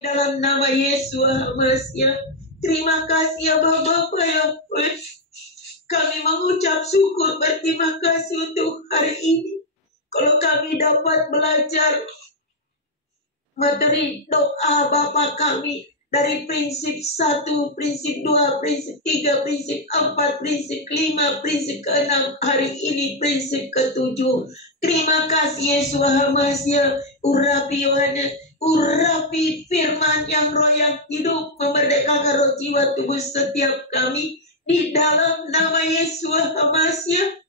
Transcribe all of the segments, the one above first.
dalam nama Yesus Hamasiah. Terima kasih ya Bapak ya. Kami mengucap syukur, berterima kasih untuk hari ini. Kalau kami dapat belajar materi doa Bapa kami dari prinsip 1, prinsip 2, prinsip 3, prinsip 4, prinsip 5, prinsip ke-6, hari ini prinsip ke-7. Terima kasih Yesus Hamasiah. Urapi Yohanes, urapi firman yang roh yang hidup, memerdekakan roh jiwa tubuh setiap kami di dalam nama Yesus Hamasiah.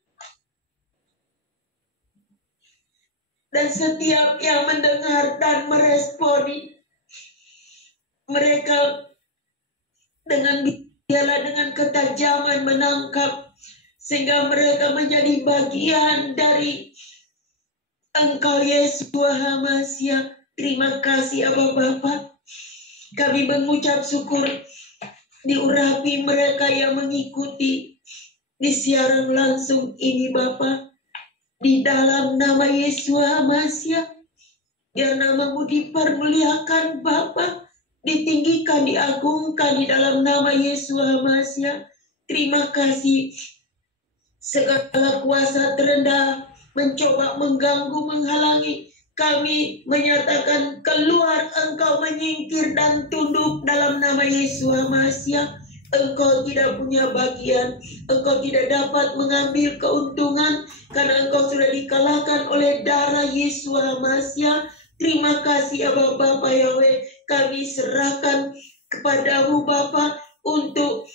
Dan setiap yang mendengar dan meresponi, mereka biarlah dengan ketajaman menangkap, sehingga mereka menjadi bagian dari Engkau Yesus Hamasiah. Terima kasih Aba Bapa. Kami mengucap syukur, diurapi mereka yang mengikuti di siaran langsung ini Bapa. Di dalam nama Yesus Hamasiah, biar namamu dipermuliakan Bapa, ditinggikan, diagungkan di dalam nama Yesus Hamasiah. Terima kasih. Segala kuasa terendah mencoba mengganggu, menghalangi, kami menyatakan keluar, engkau menyingkir dan tunduk dalam nama Yesus Hamasiah. Engkau tidak punya bagian, engkau tidak dapat mengambil keuntungan, karena engkau sudah dikalahkan oleh darah Yesus Hamasiah. Terima kasih Aba Bapa Yahweh, kami serahkan kepadamu Bapa untuk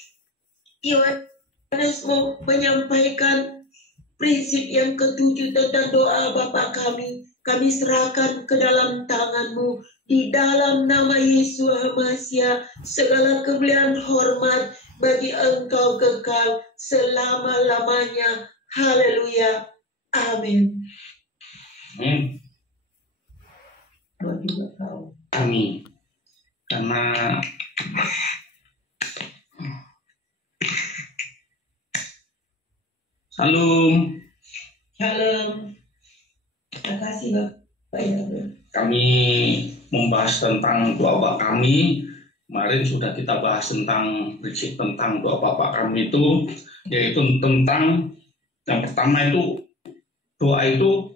Yohanes mau menyampaikan prinsip yang ke-7 tentang doa Bapa kami. Kami serahkan ke dalam tangan-Mu. Di dalam nama Yesus Hamasiah, segala kemuliaan hormat bagi Engkau kekal selama-lamanya. Haleluya. Amin. Tuhan juga tahu. Amin. Karena Salam. Shalom. Terima kasih Bapak ya. Kami membahas tentang doa Bapak kami. Kemarin sudah kita bahas tentang prinsip tentang doa Bapak kami itu, yaitu tentang yang pertama itu doa itu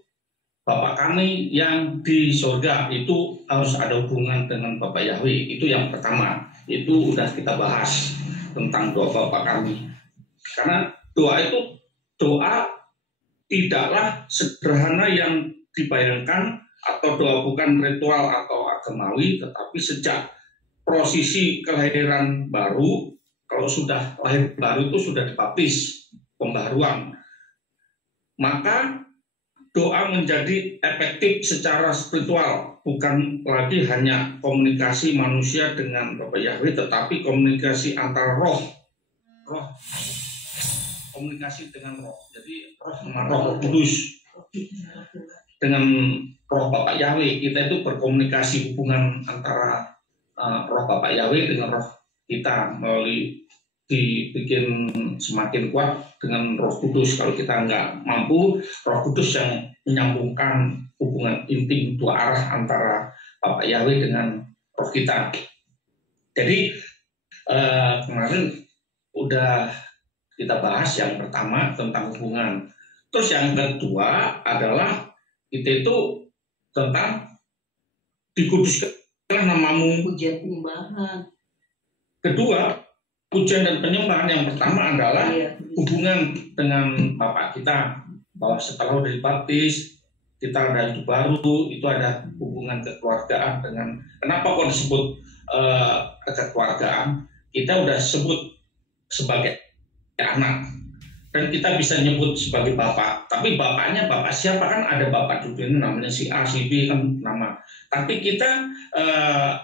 Bapak kami yang di surga itu harus ada hubungan dengan Bapak Yahweh. Itu yang pertama. Itu sudah kita bahas tentang doa Bapak kami. Karena doa tidaklah sederhana yang dibayangkan, atau doa bukan ritual atau agamawi, tetapi sejak prosesi kelahiran baru, kalau sudah lahir baru itu sudah dibaptis, pembaharuan, maka doa menjadi efektif secara spiritual, bukan lagi hanya komunikasi manusia dengan Bapak Yahweh, tetapi komunikasi antara roh, komunikasi dengan roh. Jadi roh sama Roh Kudus dengan roh Bapak Yahweh, kita itu berkomunikasi, hubungan antara roh Bapak Yahweh dengan roh kita melalui dibikin semakin kuat dengan Roh Kudus. Kalau kita nggak mampu, Roh Kudus yang menyambungkan hubungan intim dua arah antara Bapak Yahweh dengan roh kita. Jadi kemarin udah kita bahas yang pertama tentang hubungan. Terus yang kedua adalah kita itu tentang dikuduskan namamu. Pujian penyembahan. Kedua, pujian dan penyembahan. Yang pertama adalah hubungan dengan Bapak kita, bahwa setelah udah dibaptis kita ada hidup baru, itu ada hubungan kekeluargaan dengan. Kenapa kok disebut kekeluargaan? Kita udah sebut sebagai anak, dan kita bisa nyebut sebagai bapak. Tapi bapaknya bapak siapa? Kan ada bapak juga namanya si A, si B kan nama. Tapi kita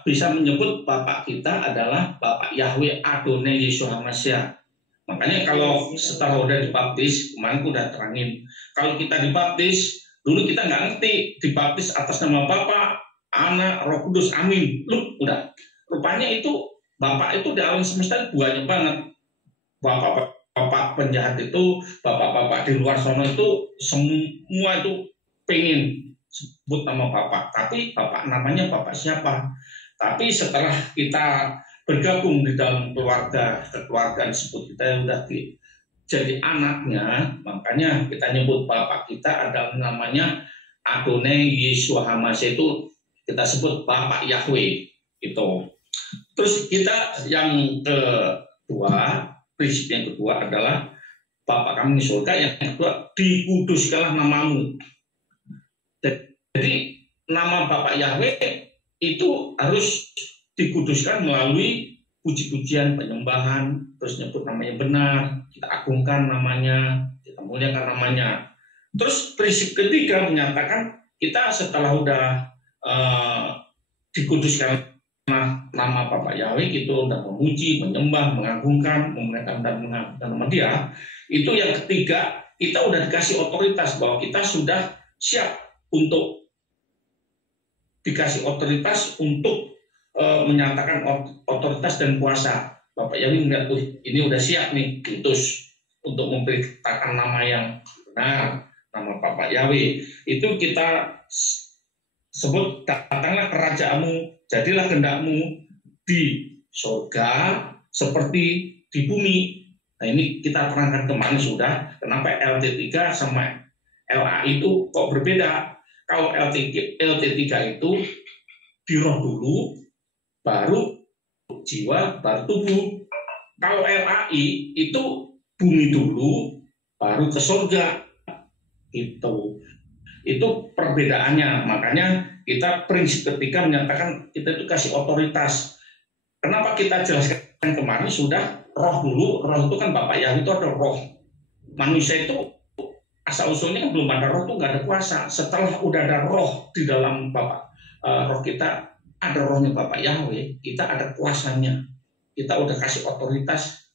bisa menyebut bapak kita adalah Bapak Yahweh Adonai Yesus Hamasiah. Makanya kalau setelah udah dibaptis, kemarin udah terangin, kalau kita dibaptis, dulu kita nggak ngerti dibaptis atas nama Bapa, Anak, Roh Kudus, amin. Udah. Rupanya itu Bapak itu di alam semesta banyak banget. Bapak penjahat itu, bapak-bapak di luar sana itu semua itu pengen sebut nama bapak, tapi bapak namanya bapak siapa? Tapi setelah kita bergabung di dalam kekeluargaan disebut kita sudah jadi anaknya, makanya kita nyebut Bapak kita adalah namanya Adonai Yeshua HaMashiach, itu kita sebut Bapak Yahweh itu. Terus kita yang kedua, prinsip yang kedua adalah Bapa kami di surga, yang kedua dikuduskanlah namamu. Jadi nama Bapak Yahweh itu harus dikuduskan melalui puji-pujian, penyembahan, terus nyebut namanya benar, kita agungkan namanya, kita muliakan namanya. Terus prinsip ketiga menyatakan kita setelah udah dikuduskan nama Bapak Yahweh, itu udah memuji, menyembah, mengagungkan, memuliakan dan mengagungkan nama Dia. Itu yang ketiga, kita udah dikasih otoritas bahwa kita sudah siap untuk dikasih otoritas untuk menyatakan otoritas dan kuasa. Bapak Yahweh melihat, ini udah siap nih, diutus untuk memberitakan nama yang benar, nama Bapak Yahweh. Itu kita sebut, datanglah kerajaanmu, jadilah kehendakmu di surga seperti di bumi. Nah, ini kita terangkan kemarin sudah, kenapa LT3 sama LA itu kok berbeda. Kalau LT3 itu di roh dulu, baru jiwa, baru tubuh. Kalau LAI itu bumi dulu, baru ke surga. Itu perbedaannya. Makanya kita prinsip ketiga menyatakan kita itu kasih otoritas. Kenapa kita jelaskan kemarin sudah roh dulu, roh itu kan Bapak Yahweh itu ada roh. Manusia itu asal usulnya kan belum ada roh, itu nggak ada kuasa. Setelah udah ada roh di dalam Bapak, roh kita ada rohnya Bapak Yahweh, kita ada kuasanya. Kita udah kasih otoritas.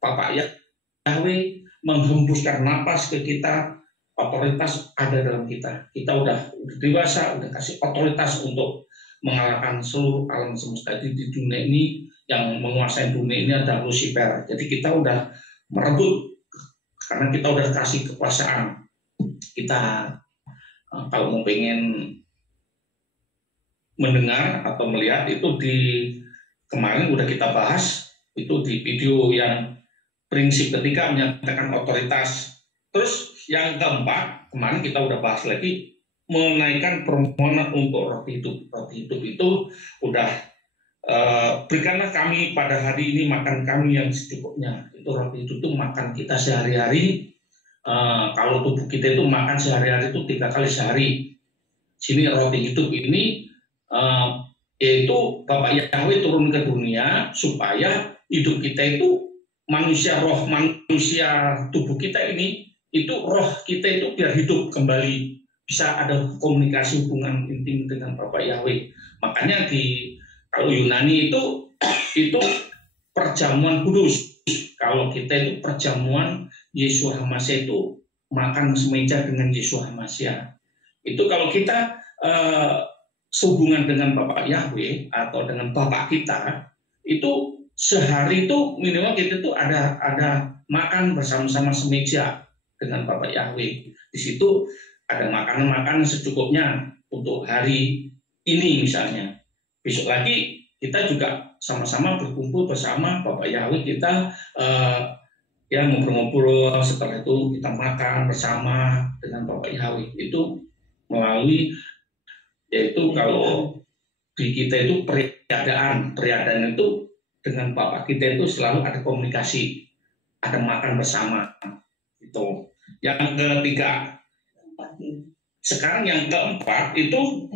Bapak Yahweh menghembuskan napas ke kita, otoritas ada dalam kita. Kita udah dewasa, udah kasih otoritas untuk mengalahkan seluruh alam semesta di dunia ini. Yang menguasai dunia ini adalah Lucifer. Jadi kita udah merebut, karena kita udah kasih kekuasaan. Kita kalau mau pengen mendengar atau melihat itu di kemarin udah kita bahas, itu di video yang prinsip ketiga menyatakan otoritas. Terus yang keempat, kemarin kita udah bahas lagi, menaikkan permohonan untuk roti hidup. Roti hidup itu udah berikanlah kami pada hari ini makan kami yang secukupnya. Itu roti hidup itu makan kita sehari-hari. Kalau tubuh kita itu makan sehari-hari itu 3 kali sehari. Sini roti hidup ini yaitu Bapak Yahweh turun ke dunia supaya hidup kita itu manusia roh, manusia tubuh kita ini, itu roh kita itu biar hidup kembali, bisa ada komunikasi hubungan intim dengan Bapak Yahweh. Makanya kalau Yunani itu perjamuan kudus. Kalau kita itu perjamuan Yeshua HaMashiach, itu makan semeja dengan Yeshua HaMashiach. Itu kalau kita sehubungan dengan Bapak Yahweh atau dengan Bapak kita, itu sehari itu minimal kita itu ada makan bersama-sama semeja dengan Bapak Yahweh. Di situ ada makanan-makanan secukupnya untuk hari ini misalnya. Besok lagi kita juga sama-sama berkumpul bersama Bapak Yahweh, kita ya ngobrol-ngobrol, setelah itu kita makan bersama dengan Bapak Yahweh. Itu melalui, yaitu kalau di kita itu periadaan itu dengan Bapak kita itu selalu ada komunikasi, ada makan bersama. Itu yang ketiga. Sekarang yang keempat itu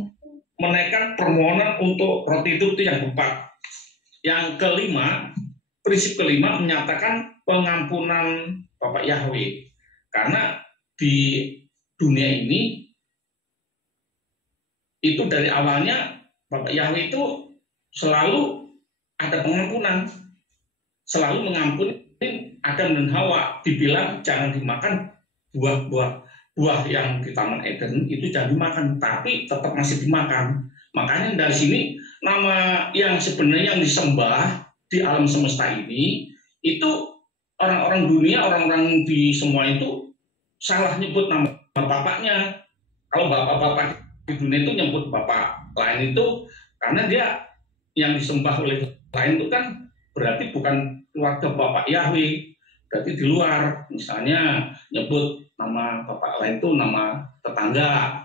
menaikkan permohonan untuk roti hidup, itu yang keempat. Yang kelima, prinsip kelima menyatakan pengampunan Bapak Yahweh. Karena di dunia ini itu dari awalnya Bapak Yahweh itu selalu ada pengampunan, selalu mengampuni Adam dan Hawa. Dibilang jangan dimakan buah yang di Taman Eden, itu jangan dimakan, tapi tetap masih dimakan. Makanya dari sini nama yang sebenarnya yang disembah di alam semesta ini, itu orang-orang dunia, orang-orang di semua itu salah nyebut nama bapaknya. Kalau bapak-bapak di dunia itu nyebut bapak lain itu karena dia yang disembah oleh lain itu kan berarti bukan keluarga Bapak Yahweh, berarti di luar. Misalnya nyebut nama Bapak lain itu nama tetangga,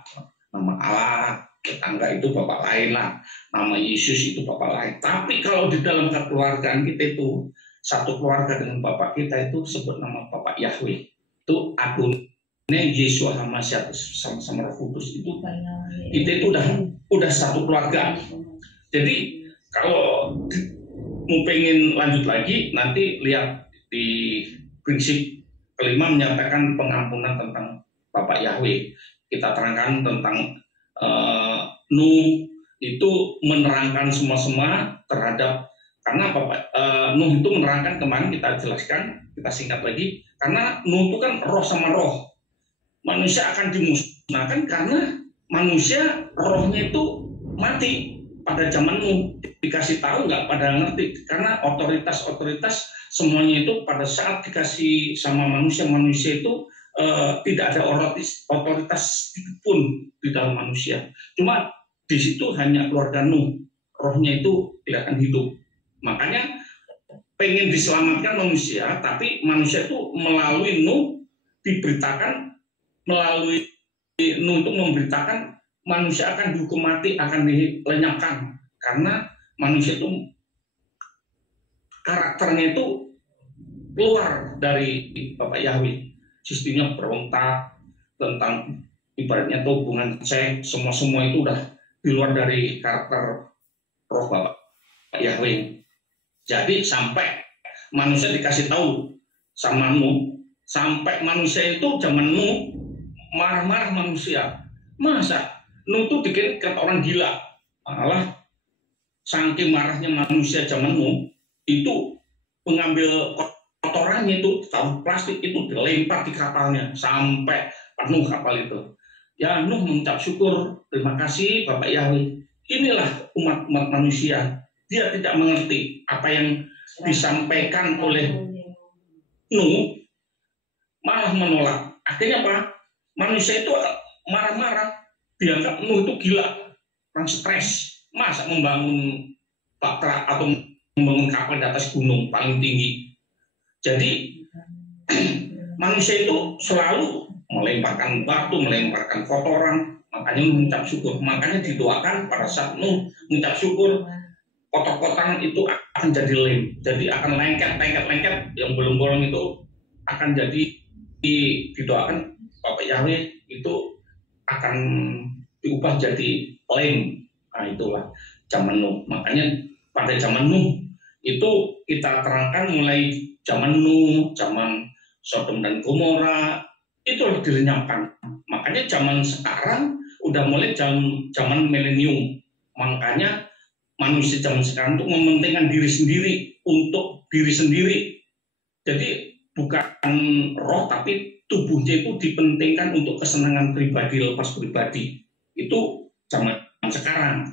nama Allah, tetangga itu Bapak lain lah, nama Yesus itu Bapak lain. Tapi kalau di dalam kekeluargaan kita itu, satu keluarga dengan Bapak kita itu sebut nama Bapak Yahweh. Itu Adonai Yesus Hamasyat sama-sama Roh Kudus itu udah satu keluarga. Jadi kalau mau pengen lanjut lagi, nanti lihat di prinsip kelima menyatakan pengampunan tentang Bapak Yahweh. Kita terangkan tentang Nuh itu menerangkan semua terhadap, karena Nuh itu menerangkan, kemarin kita jelaskan, kita singkat lagi, karena Nuh itu kan roh sama roh. Manusia akan dimusnahkan karena manusia rohnya itu mati pada zaman Nuh. Dikasih tahu nggak pada ngerti, karena otoritas semuanya itu pada saat dikasih sama manusia itu tidak ada otoritas pun di dalam manusia. Cuma di situ hanya keluarga Nuh, rohnya itu tidak akan hidup. Makanya pengen diselamatkan manusia, tapi manusia itu melalui Nuh diberitakan, melalui Nuh itu memberitakan manusia akan dihukum mati, akan dilenyapkan, karena manusia itu karakternya itu keluar dari Bapak Yahweh. Sistemnya berontak, tentang ibaratnya itu hubungan seks, semua itu udah di luar dari karakter roh Bapak Yahweh. Jadi sampai manusia dikasih tahu sama Nuh, sampai manusia itu zaman Nuh marah-marah manusia. Masa Nuh itu dikira kata orang gila? Malah saking marahnya manusia zaman Nuh itu mengambil kotorannya itu, tahu plastik itu dilempar di kapalnya sampai penuh kapal itu. Ya Nuh mengucap syukur, terima kasih Bapak Yahweh. Inilah umat manusia. Dia tidak mengerti apa yang disampaikan oleh Nuh, malah menolak. Akhirnya apa? Manusia itu marah-marah, dianggap Nuh itu gila, orang stres. Masa membangun batra atau membangun kapal di atas gunung paling tinggi. Jadi manusia itu selalu melemparkan batu, melemparkan kotoran, makanya mengucap syukur. Makanya didoakan pada saat Nuh mengucap syukur, kotor-kotoran itu akan jadi lem, jadi akan lengket, yang belum bolong itu akan jadi didoakan Bapak Yahweh itu akan diubah jadi lem. Nah itulah zaman Nuh. Makanya pada zaman Nuh itu kita terangkan mulai zaman Nuh, zaman Sodom dan Gomora itu dilenyapkan. Makanya zaman sekarang udah mulai zaman milenium. Makanya manusia zaman sekarang itu mementingkan diri sendiri untuk diri sendiri. Jadi bukan roh tapi tubuhnya itu dipentingkan untuk kesenangan pribadi, lepas pribadi. Itu zaman sekarang.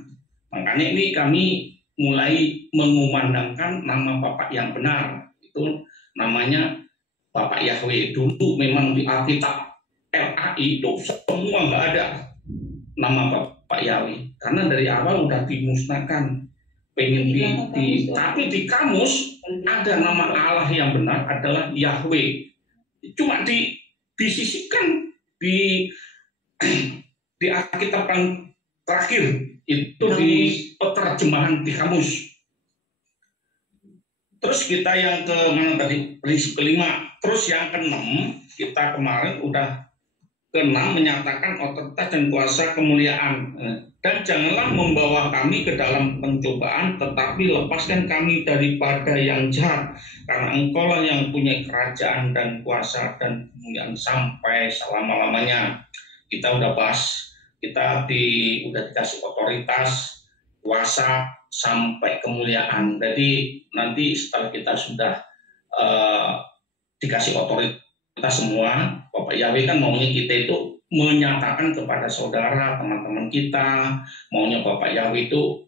Makanya ini kami mulai mengumandangkan nama Bapak yang benar. Itu namanya Bapak Yahweh. Dulu memang di Alkitab LAI itu semua nggak ada nama Bapak Yahweh. Karena dari awal udah dimusnahkan. Pengen tapi di kamus ada nama Allah yang benar adalah Yahweh. Cuma disisipkan di Alkitab yang terakhir itu di penerjemahan di kamus. Terus kita yang ke mana tadi, prinsip kelima. Terus yang keenam, kita kemarin udah keenam menyatakan otoritas dan kuasa kemuliaan. Dan janganlah membawa kami ke dalam pencobaan, tetapi lepaskan kami daripada yang jahat. Karena Engkaulah yang punya kerajaan dan kuasa dan kemuliaan sampai selama-lamanya. Kita udah bahas, kita udah dikasih otoritas, kuasa sampai kemuliaan. Jadi nanti setelah kita sudah dikasih otoritas semua, Bapak Yahweh kan maunya kita itu menyatakan kepada saudara, teman-teman kita, maunya Bapak Yahweh itu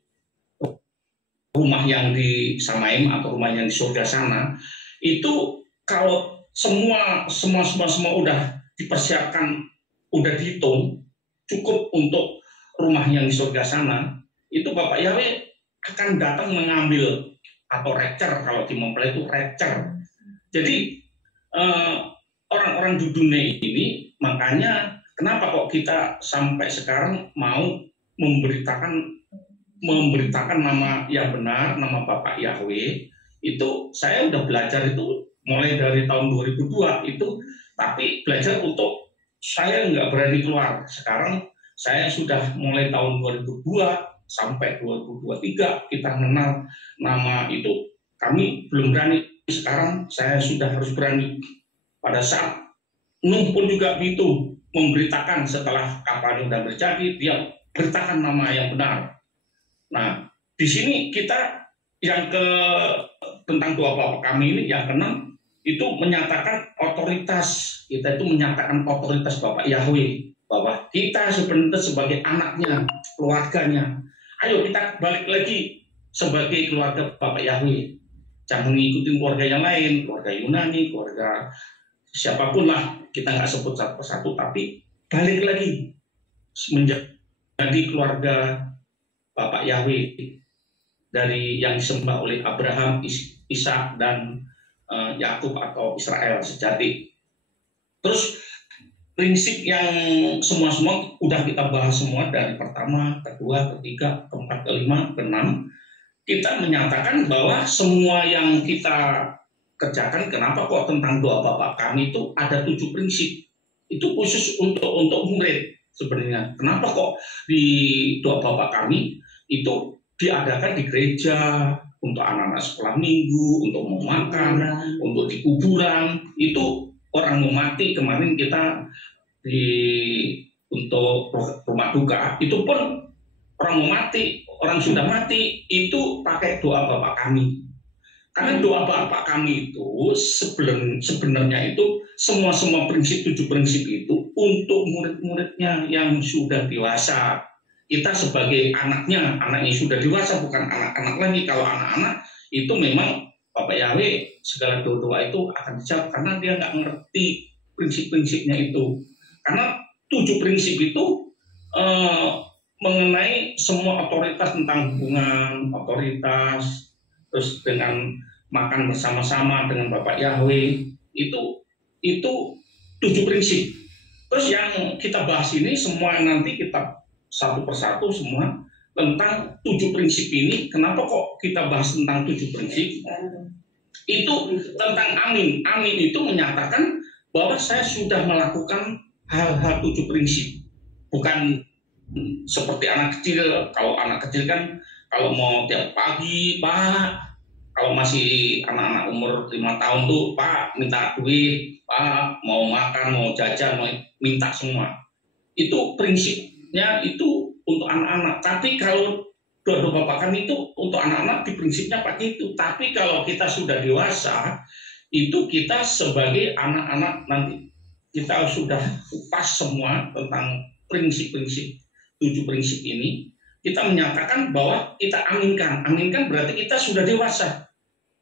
rumah yang di Sanaim atau rumah yang di surga sana, itu kalau semua udah dipersiapkan, udah dihitung, cukup untuk rumah yang di surga sana, itu Bapak Yahweh akan datang mengambil, atau rapture, kalau di mempelai itu rapture. Jadi orang-orang di dunia ini, makanya kenapa kok kita sampai sekarang mau memberitakan nama yang benar, nama Bapak Yahweh. Itu saya udah belajar itu mulai dari tahun 2002 itu, tapi belajar untuk saya nggak berani keluar. Sekarang saya sudah mulai tahun 2002 sampai 2023 kita mengenal nama itu. Kami belum berani, sekarang saya sudah harus berani. Pada saat Nuh pun juga itu memberitakan setelah kapal sudah terjadi, dia beritakan nama yang benar. Nah, di sini kita yang tentang dua bapak kami ini, yang keenam itu menyatakan otoritas. Kita itu menyatakan otoritas Bapak Yahweh, bahwa kita sebenarnya sebagai anaknya, keluarganya. Ayo kita balik lagi sebagai keluarga Bapak Yahweh. Jangan mengikuti keluarga yang lain, keluarga Yunani, keluarga siapapun lah, kita nggak sebut satu persatu, tapi balik lagi menjadi keluarga Bapak Yahweh, dari yang disembah oleh Abraham, Ishak, dan Yakub atau Israel sejati. Terus prinsip yang semua udah kita bahas semua, dari pertama, kedua, ketiga, keempat, kelima, keenam. Kita menyatakan bahwa semua yang kita kerjakan, kenapa kok tentang doa Bapak kami itu ada 7 prinsip. Itu khusus untuk murid sebenarnya. Kenapa kok di doa Bapak kami itu diadakan di gereja, untuk anak-anak sekolah minggu, untuk mau makan, untuk di kuburan. Itu orang mau mati, kemarin kita untuk rumah duka, itu pun orang mau mati, orang sudah mati, itu pakai doa Bapak kami. Karena doa Bapak kami itu sebenarnya itu semua prinsip, 7 prinsip itu untuk murid-muridnya yang sudah dewasa. Kita sebagai anaknya sudah dewasa, bukan anak-anak lagi. Kalau anak-anak itu memang Bapak Yahweh segala doa itu akan dijawab, karena dia nggak ngerti prinsip-prinsipnya itu. Karena 7 prinsip itu mengenai semua otoritas, tentang hubungan otoritas, terus dengan makan bersama-sama dengan Bapak Yahweh, itu 7 prinsip. Terus yang kita bahas ini semua nanti kita satu persatu semua tentang 7 prinsip ini. Kenapa kok kita bahas tentang 7 prinsip? Itu tentang amin. Amin itu menyatakan bahwa saya sudah melakukan hal-hal 7 prinsip. Bukan seperti anak kecil. Kalau anak kecil kan kalau mau tiap pagi, Pak, kalau masih anak-anak umur 5 tahun tuh, Pak, minta duit, Pak, mau makan, mau jajan, mau minta semua. Itu prinsipnya itu untuk anak-anak. Tapi kalau doa Bapak kami itu untuk anak-anak, di prinsipnya pakai itu. Tapi kalau kita sudah dewasa, itu kita sebagai anak-anak nanti kita sudah kupas semua tentang prinsip-prinsip 7 prinsip ini. Kita menyatakan bahwa kita aminkan. Aminkan berarti kita sudah dewasa.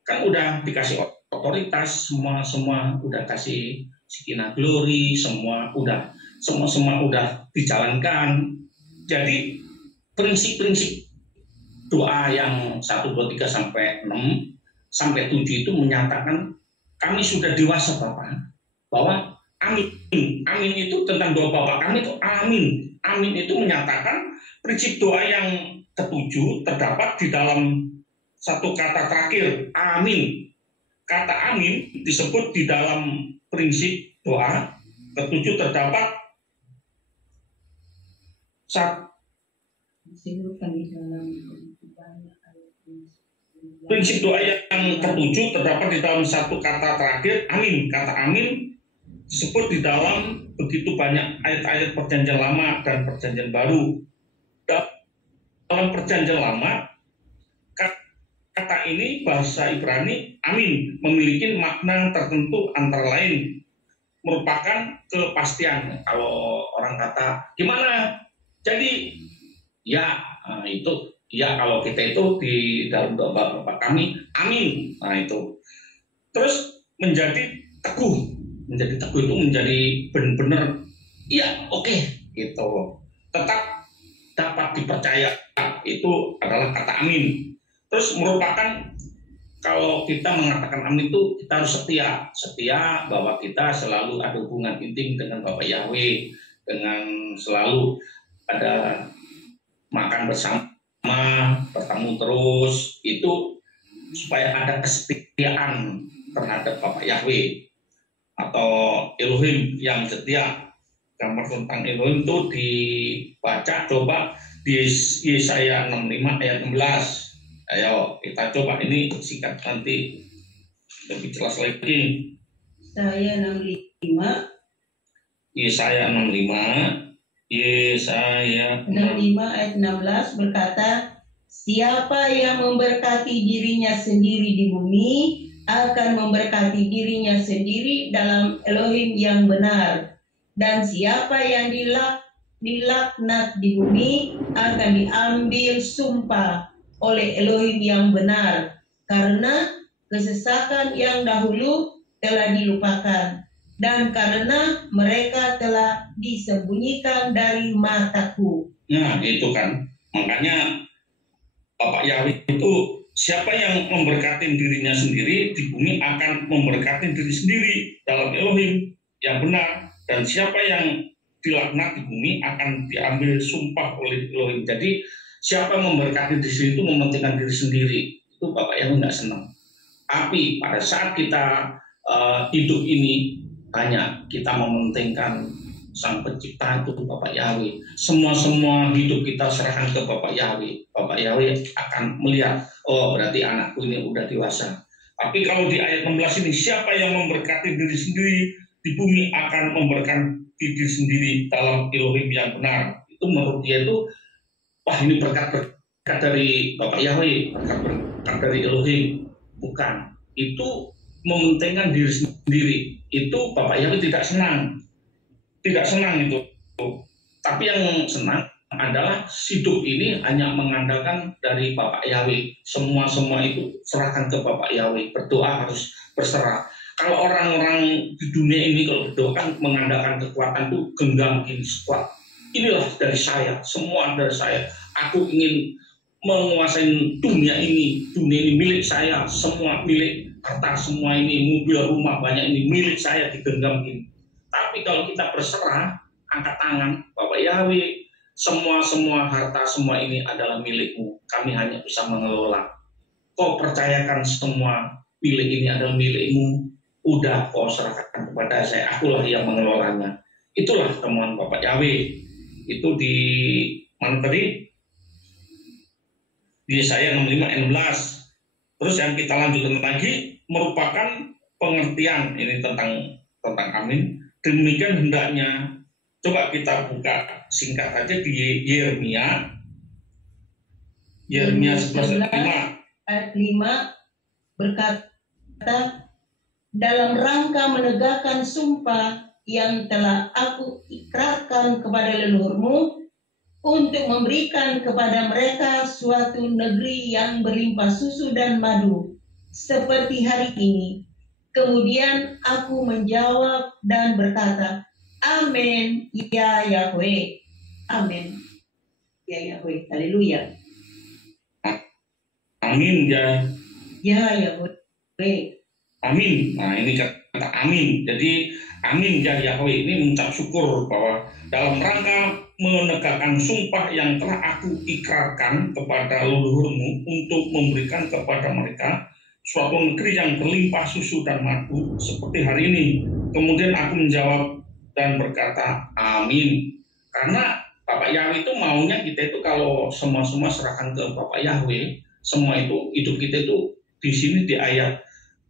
Kan udah dikasih otoritas, semua udah kasih Shekinah Glory, semua udah dijalankan. Jadi prinsip-prinsip doa yang 1, 2, 3 sampai 6 sampai 7 itu menyatakan kami sudah dewasa Bapak, bahwa amin. Amin itu tentang doa Bapak kami itu amin. Amin itu menyatakan prinsip doa yang ke-7 terdapat di dalam satu kata terakhir, amin. Kata amin disebut di dalam prinsip doa ke-7 terdapat prinsip doa yang ke-7 terdapat di dalam satu kata terakhir, amin. Kata amin disebut di dalam begitu banyak ayat-ayat Perjanjian Lama dan Perjanjian Baru. Dalam Perjanjian Lama, kata ini bahasa Ibrani, amin, memiliki makna tertentu, antara lain merupakan kepastian. Kalau orang kata, gimana? Jadi, ya, itu, ya kalau kita itu di dalam doa Bapak kami, amin. Nah itu. Terus menjadi teguh itu menjadi benar-benar, iya, oke, gitu. Tetap dapat dipercaya, itu adalah kata amin. Terus merupakan, kalau kita mengatakan amin itu kita harus setia bahwa kita selalu ada hubungan intim dengan Bapak Yahweh, dengan selalu ada makan bersama, bertemu terus, itu supaya ada kesetiaan terhadap Bapak Yahweh atau Elohim yang setia. Gambar tentang Elohim itu dibaca coba di Yesaya 65 ayat 16. Ayo kita coba, ini singkat nanti lebih jelas lagi. Yesaya 65 ayat 16 berkata, siapa yang memberkati dirinya sendiri di bumi akan memberkati dirinya sendiri dalam Elohim yang benar. Dan siapa yang dilaknat di bumi akan diambil sumpah oleh Elohim yang benar, karena kesesakan yang dahulu telah dilupakan, dan karena mereka telah disembunyikan dari mataku. Nah itu kan, makanya Bapak Yahweh itu, siapa yang memberkati dirinya sendiri di bumi akan memberkati diri sendiri dalam Elohim yang benar. Dan siapa yang dilaknat di bumi akan diambil sumpah oleh Elohim. Jadi siapa memberkati di sini itu mementingkan diri sendiri, itu Bapak Yahweh nggak senang. Tapi pada saat kita hidup ini hanya kita mementingkan Sang Pencipta itu Bapak Yahweh. Semua hidup kita serahkan ke Bapak Yahweh. Bapak Yahweh akan melihat, oh berarti anakku ini udah dewasa. Tapi kalau di ayat 16 ini, siapa yang memberkati diri sendiri di bumi akan memberkati diri sendiri dalam Elohim yang benar. Itu menurut dia itu, wah ini berkat dari Bapak Yahweh, berkat dari Elohim. Bukan, itu mementingkan diri sendiri. Itu Bapak Yahweh tidak senang itu. Tapi yang senang adalah hidup ini hanya mengandalkan dari Bapak Yahweh. Semua itu serahkan ke Bapak Yahweh. Berdoa harus berserah. Kalau orang-orang di dunia ini kalau berdoa kan mengandalkan kekuatan itu genggam gini sekuat. Inilah dari saya, semua dari saya. Aku ingin menguasai dunia ini milik saya, semua milik, harta semua ini, mobil, rumah banyak ini milik saya, digenggam gini. Tapi kalau kita berserah, angkat tangan, Bapak Yahweh, semua harta semua ini adalah milikmu. Kami hanya bisa mengelola. Kau percayakan semua milik ini adalah milikmu. Udah kau serahkan kepada saya, akulah yang mengelolanya. Itulah temuan Bapak Yahweh. Itu di mana tadi? Di Yesaya 65 ayat 16. Terus yang kita lanjutkan lagi merupakan pengertian ini tentang amin. Demikian hendaknya. Coba kita buka singkat aja di Yeremia 11 ayat 5 berkata, dalam rangka menegakkan sumpah yang telah aku ikrarkan kepada leluhurmu untuk memberikan kepada mereka suatu negeri yang berlimpah susu dan madu seperti hari ini. Kemudian aku menjawab dan berkata, amin ya Yahweh. Amin ya Yahweh. Haleluya. Amin ya Yahweh. Amin. Nah ini kata amin. Jadi amin ya Yahweh ini mengucap syukur bahwa dalam rangka menegakkan sumpah yang telah aku ikrarkan kepada leluhurmu untuk memberikan kepada mereka suatu negeri yang berlimpah susu dan madu seperti hari ini. Kemudian aku menjawab dan berkata amin. Karena Bapak Yahweh itu maunya kita itu kalau semua serahkan ke Bapak Yahweh, semua itu hidup kita itu di sini di ayat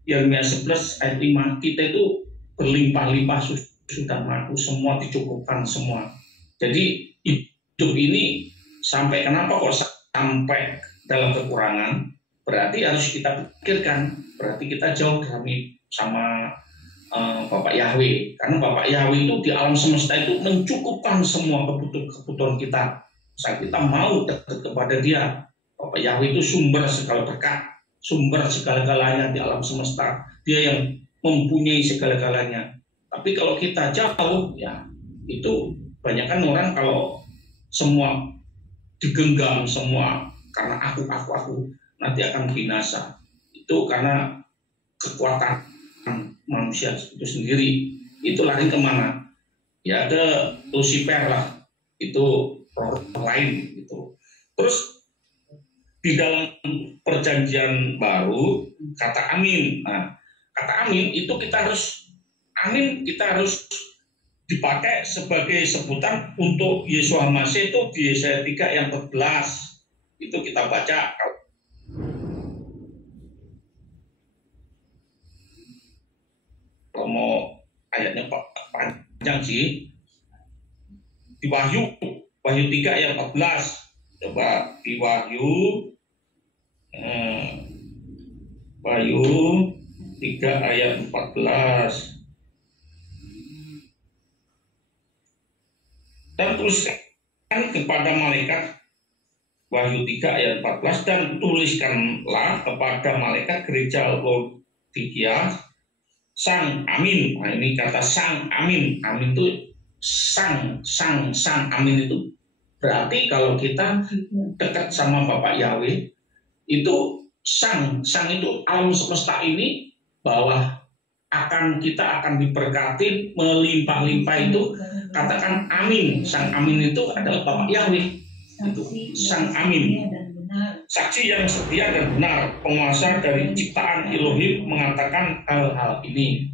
Yeremia 11 ayat 5, kita itu berlimpah-limpah susu dan madu, semua dicukupkan semua. Jadi hidup ini sampai kenapa kok sampai dalam kekurangan? Berarti harus kita pikirkan, berarti kita jauh dari sama Bapak Yahweh. Karena Bapak Yahweh itu di alam semesta itu mencukupkan semua kebutuhan kita. Saat kita mau dekat kepada Dia, Bapak Yahweh itu sumber segala berkat, sumber segala-galanya di alam semesta. Dia yang mempunyai segala-galanya. Tapi kalau kita jauh, ya itu banyakkan orang kalau semua digenggam semua karena aku, nanti akan binasa. Itu karena kekuatan manusia itu sendiri. Itu lari kemana? Ya ke Lucifer lah, itu roh lain gitu. Terus di dalam perjanjian baru kata amin. Nah, kata amin itu kita harus dipakai sebagai sebutan untuk Yesus Masih itu di Yesaya 3 ayat 14. Itu kita baca. Kalau mau ayatnya panjang sih. Di Wahyu 3 ayat 14. Coba di Wahyu 3 ayat 14. Dan tuliskan kepada malaikat, Wahyu 3 ayat 14, dan tuliskanlah kepada malaikat gereja Laodikia, sang amin. Nah, ini kata sang amin. Amin itu sang amin itu berarti kalau kita dekat sama Bapak Yahweh itu sang itu alam semesta ini bahwa kita akan diberkati melimpah-limpah itu, katakan amin. Sang amin itu adalah Bapak Yahweh. Itu sang amin. Saksi yang setia dan benar, penguasa dari ciptaan Elohim mengatakan hal-hal ini.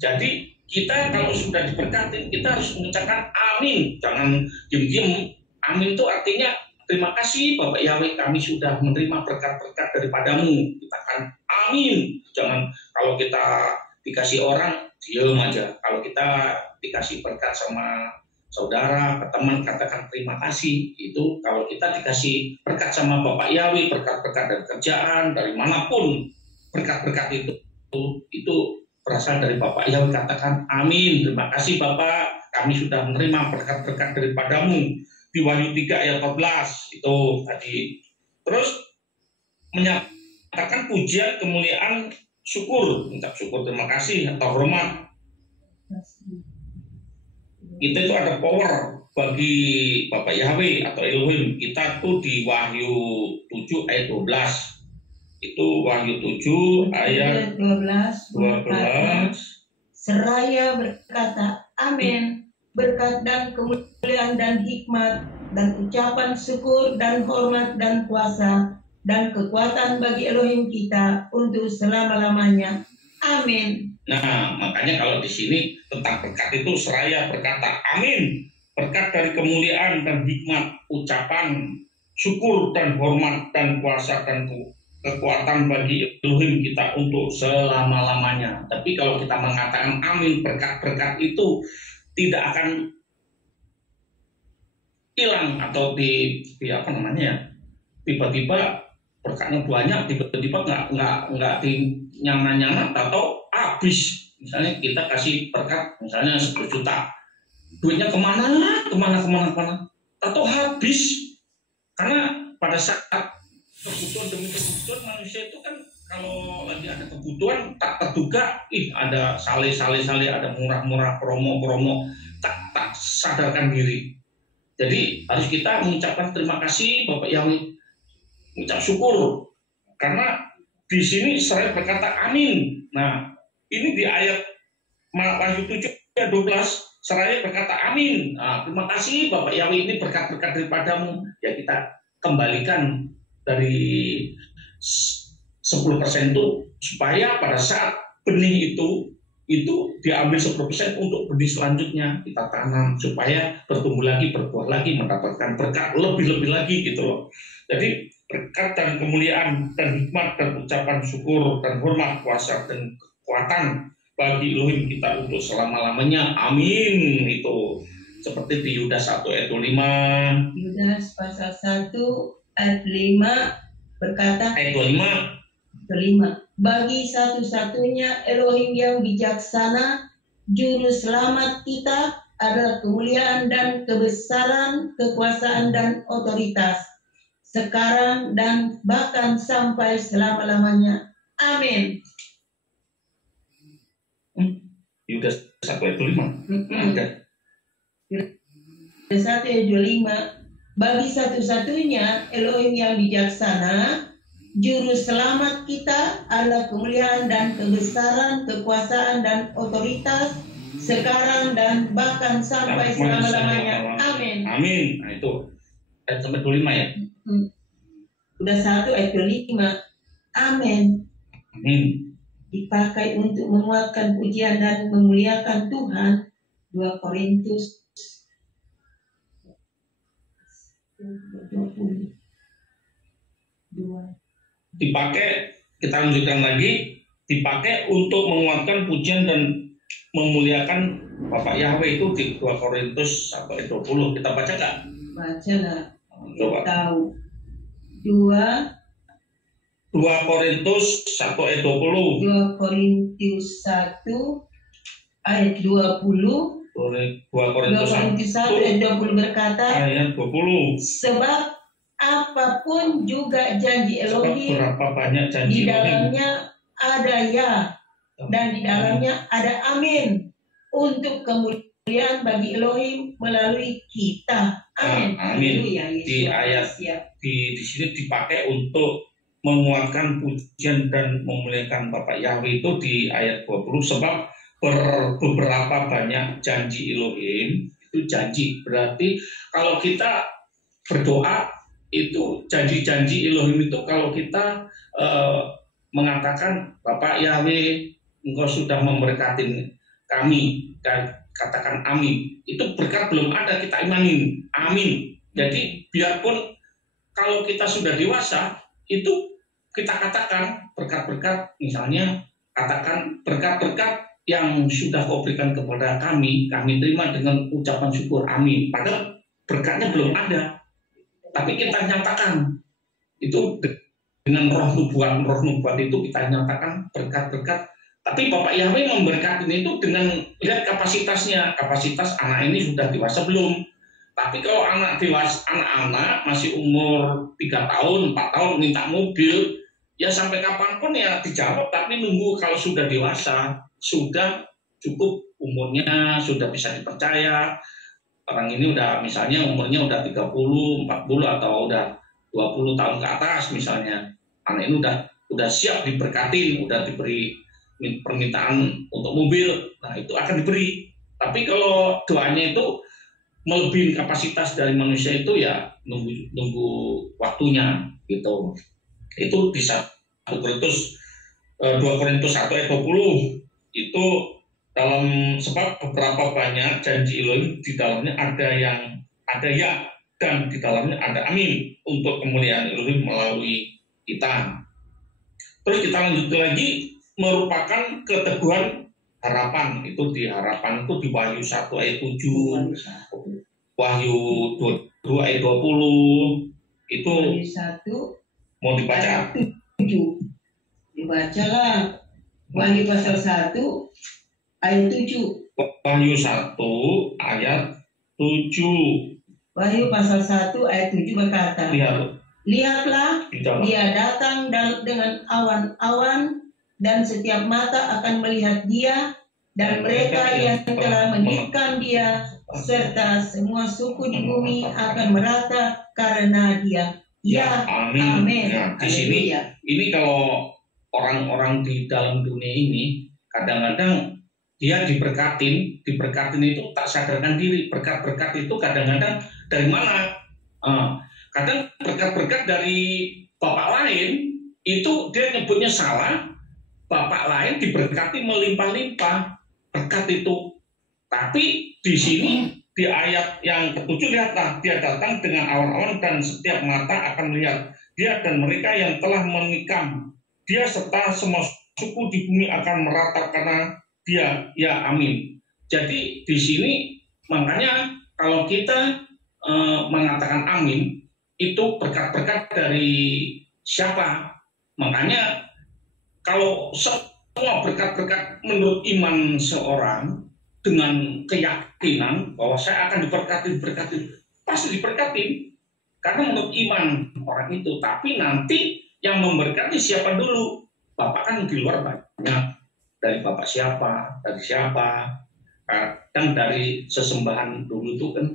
Jadi kita kalau sudah diberkati, kita harus mengucapkan amin. Jangan diam-diam. Amin itu artinya terima kasih Bapak Yahweh, kami sudah menerima berkat-berkat daripadamu. Kita akan amin. Jangan kalau kita dikasih orang, diam aja. Kalau kita dikasih berkat sama saudara, teman, katakan terima kasih. Itu kalau kita dikasih berkat sama Bapak Yahweh, berkat-berkat dari kerjaan, dari manapun, berkat-berkat itu berasal dari Bapak Yahweh, katakan amin. Terima kasih Bapak, kami sudah menerima berkat-berkat daripadamu. Di Wahyu 3 ayat 14 itu tadi. Terus menyatakan pujian, kemuliaan, syukur, minta syukur, terima kasih atau hormat. Kita itu ada power bagi Bapak Yahweh atau Elohim. Kita tuh di Wahyu 7 ayat 12. Itu Wahyu 7 ayat 12. Seraya berkata amin, berkat dan kemuliaan dan hikmat dan ucapan syukur dan hormat dan kuasa dan kekuatan bagi Elohim kita untuk selama-lamanya. Amin. Nah, makanya kalau di sini tentang berkat itu seraya berkata amin. Berkat dari kemuliaan dan hikmat, ucapan syukur dan hormat dan kuasa dan kekuatan bagi Elohim kita untuk selama-lamanya. Tapi kalau kita mengatakan amin, berkat-berkat itu tidak akan hilang atau tiba-tiba berkatnya banyak, tiba-tiba nggak nyana atau habis. Misalnya kita kasih berkat misalnya 10 juta, duitnya kemana atau habis. Karena pada saat kebutuhan demi kebutuhan manusia itu kan, kalau lagi ada kebutuhan tak terduga, ada sale, ada murah-murah, promo, tak sadarkan diri. Jadi harus kita mengucapkan terima kasih Bapak Yahweh, mengucap syukur, karena di sini saya berkata amin. Nah, ini di ayat Wahyu 7 ayat 12, seraya berkata amin. Nah, terima kasih Bapak Yahweh, ini berkat-berkat daripadamu. Ya kita kembalikan dari 10% itu supaya pada saat benih itu diambil 10% untuk benih selanjutnya kita tanam supaya bertumbuh lagi, berbuah lagi, mendapatkan berkat lebih-lebih lagi gitu loh. Jadi berkat dan kemuliaan dan hikmat dan ucapan syukur dan hormat, kuasa dan kekuatan bagi Elohim kita untuk selama-lamanya. Amin. Itu seperti di Yudas 1 ayat 25. Yudas pasal 1 ayat 5 berkata, ayat 25. Bagi satu-satunya Elohim yang bijaksana, juru selamat kita adalah kemuliaan dan kebesaran, kekuasaan dan otoritas, sekarang dan bahkan sampai selama-lamanya. Amin. Yudas 1 ayat 25. Yudas 1 ayat 25. bagi satu-satunya Elohim yang bijaksana, Juru Selamat kita, Allah kemuliaan dan kebesaran, kekuasaan dan otoritas, sekarang dan bahkan sampai selama-lamanya. Amin. Amin. Nah itu ayat sampai 25 ya. Udah 1 ayat 25. Amin. Amin. Dipakai untuk menguatkan pujian dan memuliakan Tuhan. 2 Korintus 20. Dipakai, kita lanjutkan lagi, dipakai untuk menguatkan pujian dan memuliakan Bapak Yahweh itu di 2 Korintus 1 ayat 20. Kita baca nggak? Baca lah. Coba. Tahu. 2 Korintus 1 ayat 20. 2 Korintus 1 ayat 20. 2 Korintus 1 ayat 20 berkata, ayat 20. Sebab apapun juga janji Elohim, berapa banyak di janji dalamnya ada ya, dan di dalamnya ada amin, untuk kemuliaan bagi Elohim melalui kita. Amin. Amin. Di ayat di sini dipakai untuk menguatkan pujian dan memuliakan Bapak Yahweh itu di ayat 20, sebab beberapa banyak janji Elohim. Itu janji, berarti kalau kita berdoa itu janji-janji Elohim itu kalau kita mengatakan Bapak Yahweh Engkau sudah memberkati kami, katakan amin, itu berkat belum ada, kita imanin amin. Jadi biarpun kalau kita sudah dewasa itu kita katakan berkat-berkat, misalnya katakan berkat-berkat yang sudah Kau berikan kepada kami terima dengan ucapan syukur amin, padahal berkatnya belum ada, tapi kita nyatakan itu dengan roh nubuat itu kita nyatakan berkat-berkat. Tapi Bapak Yahweh memberkati itu dengan lihat kapasitasnya, kapasitas anak ini sudah dewasa belum. Tapi kalau anak dewasa, anak-anak masih umur 3 tahun 4 tahun minta mobil, ya sampai kapanpun ya dijawab, tapi nunggu kalau sudah dewasa, sudah cukup umurnya, sudah bisa dipercaya. Orang ini udah misalnya umurnya udah 30, 40 atau udah 20 tahun ke atas misalnya. Anak ini udah siap diberkatin, udah diberi permintaan untuk mobil, nah itu akan diberi. Tapi kalau doanya itu melebihi kapasitas dari manusia itu ya nunggu waktunya gitu. Itu bisa 2 Korintus 1 ayat 20 itu dalam, sebab beberapa banyak janji Elohim di dalamnya ada ya, dan di dalamnya ada amin, untuk kemuliaan Elohim melalui kita. Terus kita lanjut lagi, merupakan keteguhan harapan. Itu di harapan itu di Wahyu 1 ayat 7, Wahyu 2 ayat 20. Itu Wahyu 1 mau dibaca? 7. Dibacalah Wahyu pasal 1 ayat 7. Wahyu 1 ayat 7. Wahyu pasal 1 ayat 7 berkata, Lihatlah, dia datang dengan awan-awan, dan setiap mata akan melihat dia, dan mereka yang telah menikam dia, serta semua suku di bumi akan merata karena dia. Ya, amin. Nah, di sini, ini kalau orang-orang di dalam dunia ini, kadang-kadang dia diberkatin itu tak sadarkan diri. Berkat-berkat itu kadang-kadang dari mana? Kadang berkat-berkat dari bapak lain, itu dia nyebutnya salah. Bapak lain diberkati melimpah-limpah berkat itu. Tapi di sini di ayat yang ke-7, lihatlah, dia datang dengan awan-awan dan setiap mata akan melihat dia, dan mereka yang telah menikam dia serta semua suku di bumi akan merata karena dia. Ya, amin. Jadi di sini makanya kalau kita mengatakan amin, itu berkat-berkat dari siapa? Makanya kalau semua berkat-berkat menurut iman seorang dengan keyakinan bahwa saya akan diberkati, pasti diberkati karena menurut iman orang itu. Tapi nanti yang memberkati siapa dulu? Bapak kan di luar banyak, dari bapak siapa, dari siapa. Kadang dari sesembahan dulu itu kan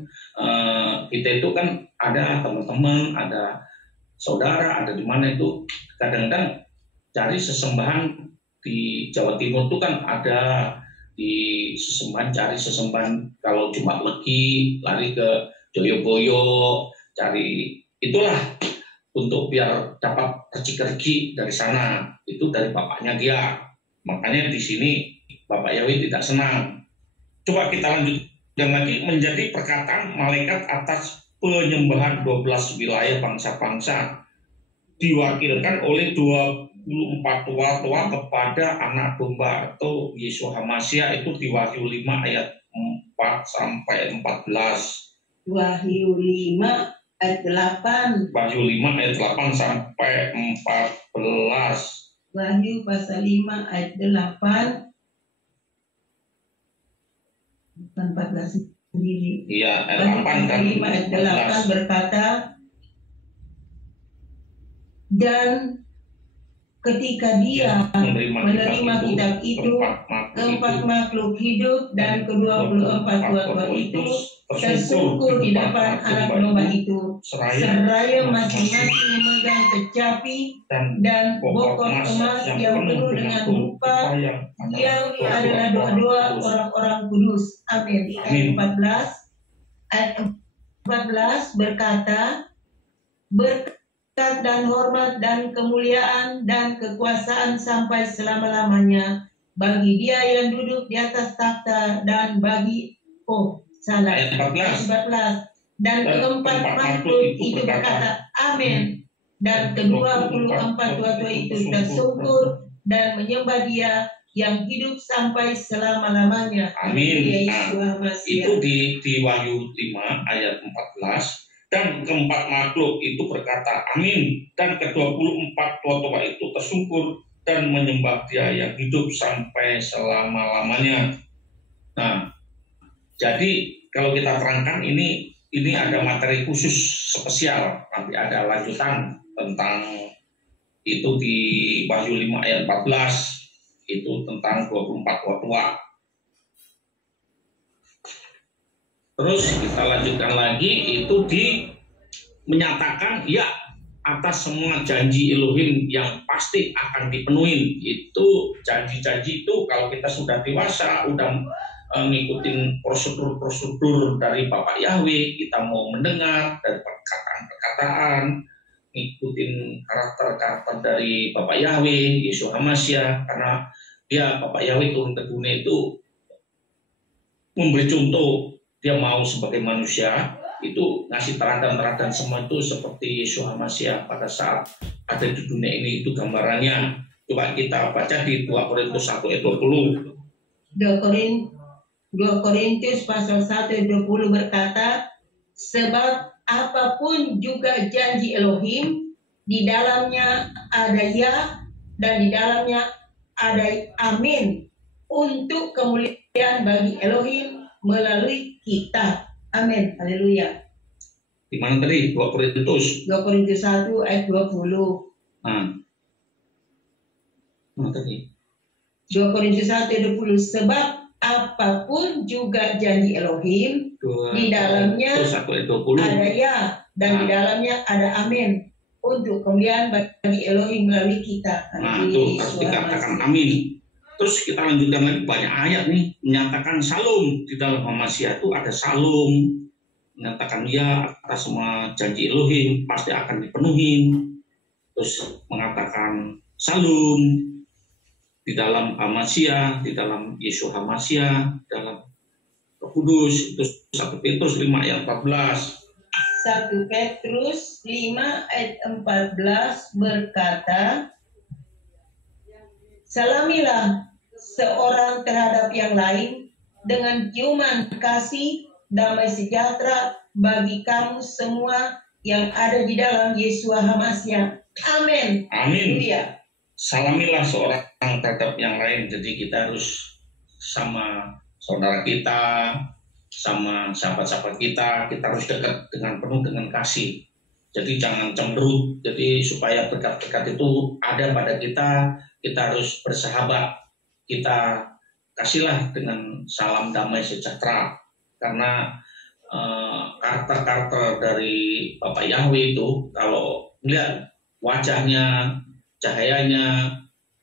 kita itu kan ada teman-teman, ada saudara, ada di mana itu kadang-kadang cari sesembahan di Jawa Timur itu kan ada di sesembahan, cari sesembahan kalau Jumat Legi lari ke Joyoboyo, cari itulah untuk biar dapat rezeki dari sana. Itu dari bapaknya dia. Makanya di sini Bapak Yahweh tidak senang. Coba kita lanjutkan lagi menjadi perkataan malaikat atas penyembahan 12 wilayah bangsa-bangsa diwakilkan oleh 24 tua-tua kepada anak domba atau Yeshua HaMashiach. Itu di Wahyu 5 ayat 4 sampai 14. Wahyu 5 ayat 8. Wahyu 5 ayat 8 sampai 14. Wahyu pasal 5 ayat 8. Bukan 14 sendiri. Iya, ayat 8 dan 5 ayat 8 berkata, dan ketika dia menerima kitab itu, keempat makhluk hidup dan ke-24 tua-tua itu tersungkur di depan anak domba itu, seraya masing-masing memegang kecapi dan bokor emas yang penuh dengan rupa yang adalah doa-doa orang-orang kudus. Amin. Ayat 14 berkata, berkat dan hormat dan kemuliaan dan kekuasaan sampai selama-lamanya bagi dia yang duduk di atas takhta dan bagi ayat 14 dan keempat makhluk itu berkata amin, dan ke-24 tua-tua itu tersungkur dan menyembah dia yang hidup sampai selama-lamanya. Amin. Itu di Wahyu 5 ayat 14. Dan keempat makhluk itu berkata amin, dan ke-24 tua-tua itu tersungkur dan menyembah dia yang hidup sampai selama-lamanya. Nah, jadi kalau kita terangkan ini ada materi khusus spesial, nanti ada lanjutan tentang itu di Wahyu 5 ayat 14, itu tentang 24 tua-tua. Terus kita lanjutkan lagi, itu menyatakan ya atas semua janji Elohim yang pasti akan dipenuhi. Itu janji-janji itu kalau kita sudah dewasa, udah ngikutin prosedur-prosedur dari Bapak Yahweh, kita mau mendengar dari perkataan-perkataan, ngikutin karakter-karakter dari Bapak Yahweh, Yeshua HaMashiach, karena dia Bapak Yahweh turun ke dunia itu memberi contoh. Dia mau sebagai manusia itu ngasih teladan-teladan semua itu seperti Yeshua HaMashiach pada saat ada di dunia ini. Itu gambarannya. Coba kita baca di 2 Korintus 1 ayat 20. 2 Korintus pasal 1 ayat 20 berkata, sebab apapun juga janji Elohim, di dalamnya ada ya dan di dalamnya ada amin, untuk kemuliaan bagi Elohim melalui kita. Amin. Haleluya. Di mana tadi? 2 Korintus 1 ayat 20. Mana tadi? 2 Korintus 1 ayat 20. Sebab apapun juga janji Elohim, di dalamnya ada ya dan di dalamnya ada amin, untuk kemuliaan bagi Elohim melalui kita. Nah, itu harus dikatakan amin. Terus kita lanjutkan lagi, banyak ayat nih menyatakan salum. Di dalam HaMashiach itu ada salum, menyatakan ya atas semua janji Elohim pasti akan dipenuhi. Terus mengatakan salum di dalam HaMashiach, di dalam Yeshua HaMashiach, dalam Roh Kudus. Itu 1 Petrus 5 ayat 14. 1 Petrus 5 ayat 14 berkata, salamilah seorang terhadap yang lain dengan ciuman kasih, damai sejahtera bagi kamu semua yang ada di dalam Yeshua HaMashiach. Amin. Amin. Ya. Salamilah seorang terhadap yang lain. Jadi kita harus sama saudara kita, sama sahabat-sahabat kita harus dekat dengan penuh dengan kasih. Jadi jangan cemberut. Jadi supaya berkat-berkat itu ada pada kita harus bersahabat. Kita kasihlah dengan salam damai sejahtera, karena karakter-karakter dari Bapak Yahweh itu kalau melihat wajahnya, cahayanya,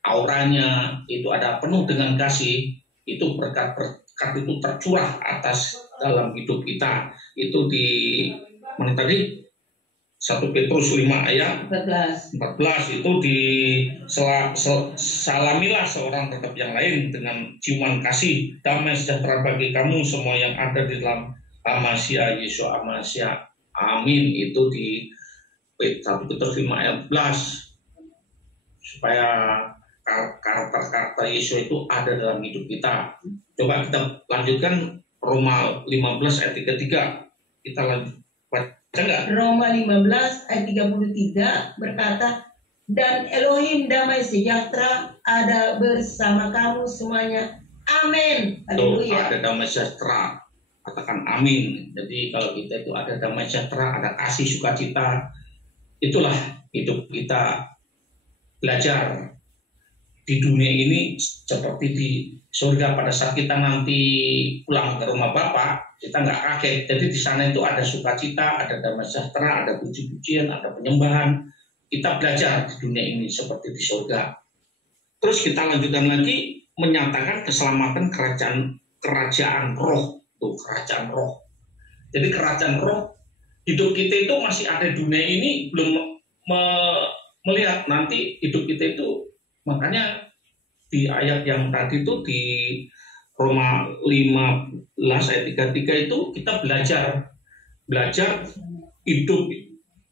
auranya itu ada penuh dengan kasih, itu berkat-berkat itu tercurah atas dalam hidup kita. Itu di mana tadi? 1 Petrus 5 ayat 14 itu di salamilah seorang terhadap yang lain dengan ciuman kasih, damai sejahtera bagi kamu semua yang ada di dalam Amasya Yesus Amasya. Amin. Itu di 1 Petrus 5 ayat 14, supaya karakter-karakter Yesus itu ada dalam hidup kita. Coba kita lanjutkan Roma 15 ayat 33. Kita lanjut. Roma 15 ayat 33 berkata, dan Elohim damai sejahtera ada bersama kamu semuanya. Amin. Haleluya. Ada damai sejahtera. Katakan amin. Jadi kalau kita itu ada damai sejahtera, ada kasih sukacita, itulah hidup kita. Belajar di dunia ini seperti di surga. Pada saat kita nanti pulang ke rumah Bapa, kita nggak kaget. Jadi di sana itu ada sukacita, ada damai sejahtera, ada puji-pujian, ada penyembahan. Kita belajar di dunia ini seperti di surga. Terus kita lanjutkan lagi, menyatakan keselamatan kerajaan roh. Tuh, kerajaan roh. Jadi kerajaan roh, hidup kita itu masih ada di dunia ini, belum melihat nanti hidup kita itu. Makanya di ayat yang tadi itu di Roma 15 ayat 33 itu kita belajar hidup,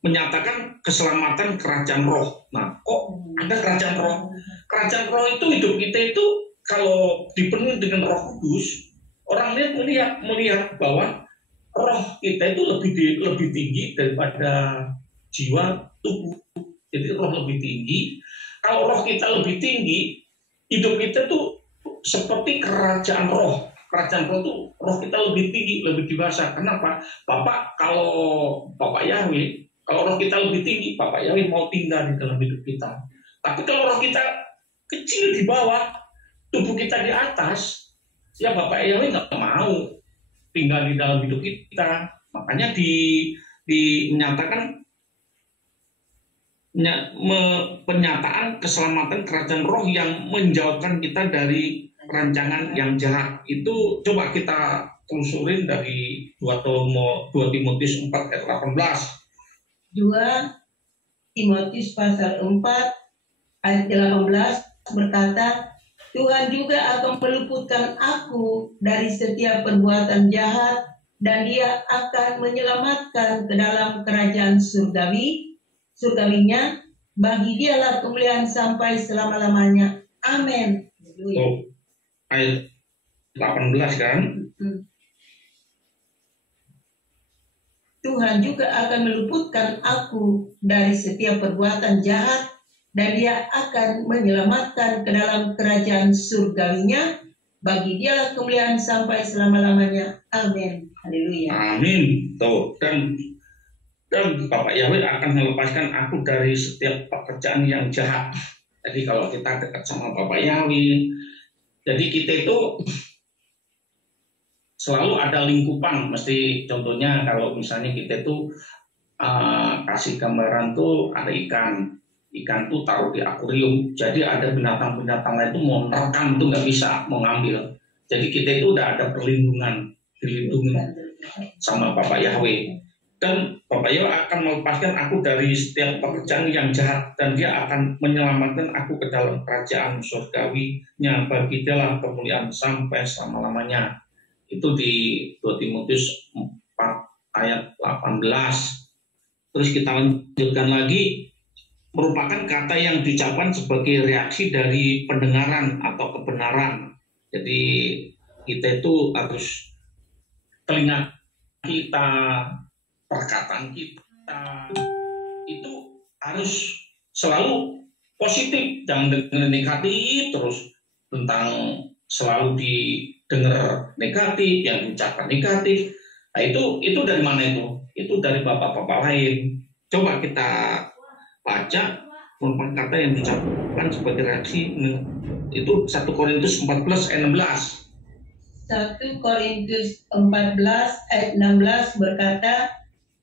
menyatakan keselamatan kerajaan roh. Nah, kok ada kerajaan roh? Kerajaan roh itu hidup kita itu kalau dipenuhi dengan Roh Kudus, orang melihat bahwa roh kita itu lebih tinggi daripada jiwa tubuh. Jadi roh lebih tinggi. Kalau roh kita lebih tinggi, hidup kita tuh seperti kerajaan roh. Kerajaan roh tuh roh kita lebih tinggi, lebih dewasa. Kenapa? Kalau Bapak Yahweh, kalau roh kita lebih tinggi, Bapak Yahweh mau tinggal di dalam hidup kita. Tapi kalau roh kita kecil di bawah, tubuh kita di atas, ya Bapak Yahweh nggak mau tinggal di dalam hidup kita. Makanya menyatakan penyataan keselamatan kerajaan roh yang menjauhkan kita dari rancangan yang jahat. Itu coba kita telusurin dari 2 Timotius 4 ayat 18. 2 Timotius pasal 4 ayat 18 berkata, Tuhan juga akan meluputkan aku dari setiap perbuatan jahat, dan Dia akan menyelamatkan ke dalam kerajaan surgawinya, bagi Dialah kemuliaan sampai selama-lamanya. Amin. Oh, ayat 18 kan? Tuhan juga akan meluputkan aku dari setiap perbuatan jahat, dan Dia akan menyelamatkan ke dalam kerajaan surgawinya, bagi Dialah kemuliaan sampai selama-lamanya. Amin. Haleluya. Amin. Tuh, dan Bapak Yahweh akan melepaskan aku dari setiap pekerjaan yang jahat. Jadi kalau kita dekat sama Bapak Yahweh, jadi kita itu selalu ada lingkupan. Mesti contohnya kalau misalnya kita itu kasih gambaran tuh ada ikan tuh taruh di akuarium. Jadi ada binatang-binatang lain itu mau merekam tuh nggak bisa, mau ngambil. Jadi kita itu udah ada perlindungan, dilindungi sama Bapak Yahweh. Dan Bapak Yahweh akan melepaskan aku dari setiap pekerjaan yang jahat, dan Dia akan menyelamatkan aku ke dalam kerajaan surgawinya, bagi Dialah kemuliaan sampai selama-lamanya. Itu di 2 Timotius 4 ayat 18. Terus kita lanjutkan lagi, merupakan kata yang diucapkan sebagai reaksi dari pendengaran atau kebenaran. Jadi kita itu harus, telinga kita, perkataan kita itu harus selalu positif, jangan dengar negatif terus, tentang selalu didengar negatif, yang diucapkan negatif. Nah itu dari mana itu? Itu dari bapak-bapak lain. Coba kita baca merupakan kata yang diucapkan sebagai reaksi Itu 1 Korintus 14 ayat 16. 1 Korintus 14 ayat 16 berkata,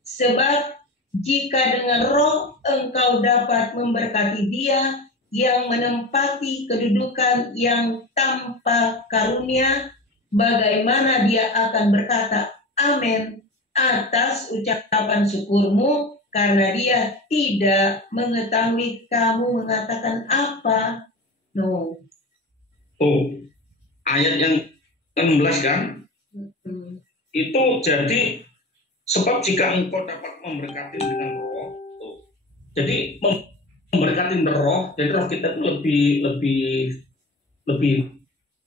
sebab jika dengan roh engkau dapat memberkati dia yang menempati kedudukan yang tanpa karunia, bagaimana dia akan berkata amin atas ucapan syukurmu, karena dia tidak mengetahui kamu mengatakan apa. No. Oh, ayat yang 16 kan? Itu jadi, sebab jika engkau dapat memberkati dengan roh, jadi memberkati roh, jadi roh kita itu lebih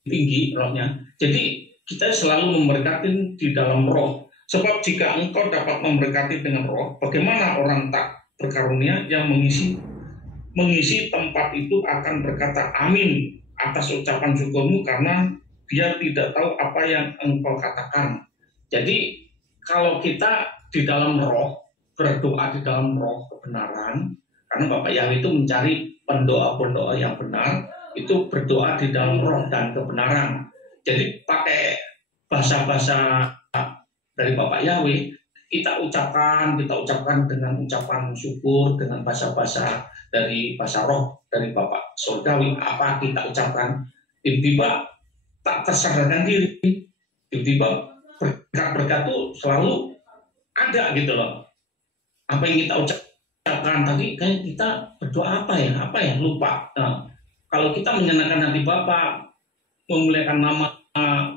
tinggi rohnya. Jadi kita selalu memberkati di dalam roh. Sebab jika engkau dapat memberkati dengan roh, bagaimana orang tak berkarunia yang mengisi tempat itu akan berkata amin atas ucapan syukurmu, karena dia tidak tahu apa yang engkau katakan. Jadi kalau kita di dalam roh, berdoa di dalam roh kebenaran, karena Bapak Yahweh itu mencari pendoa-pendoa yang benar, itu berdoa di dalam roh dan kebenaran. Jadi pakai bahasa-bahasa dari Bapak Yahweh, kita ucapkan dengan ucapan syukur, dengan bahasa-bahasa dari bahasa roh dari Bapak Surgawi, apa kita ucapkan, tiba-tiba tak tersadarkan diri, tiba-tiba berkat-berkat itu selalu ada gitu loh. Apa yang kita ucapkan tadi, kayak kita berdoa apa ya, lupa. Nah, kalau kita menyenangkan hati Bapak, memuliakan nama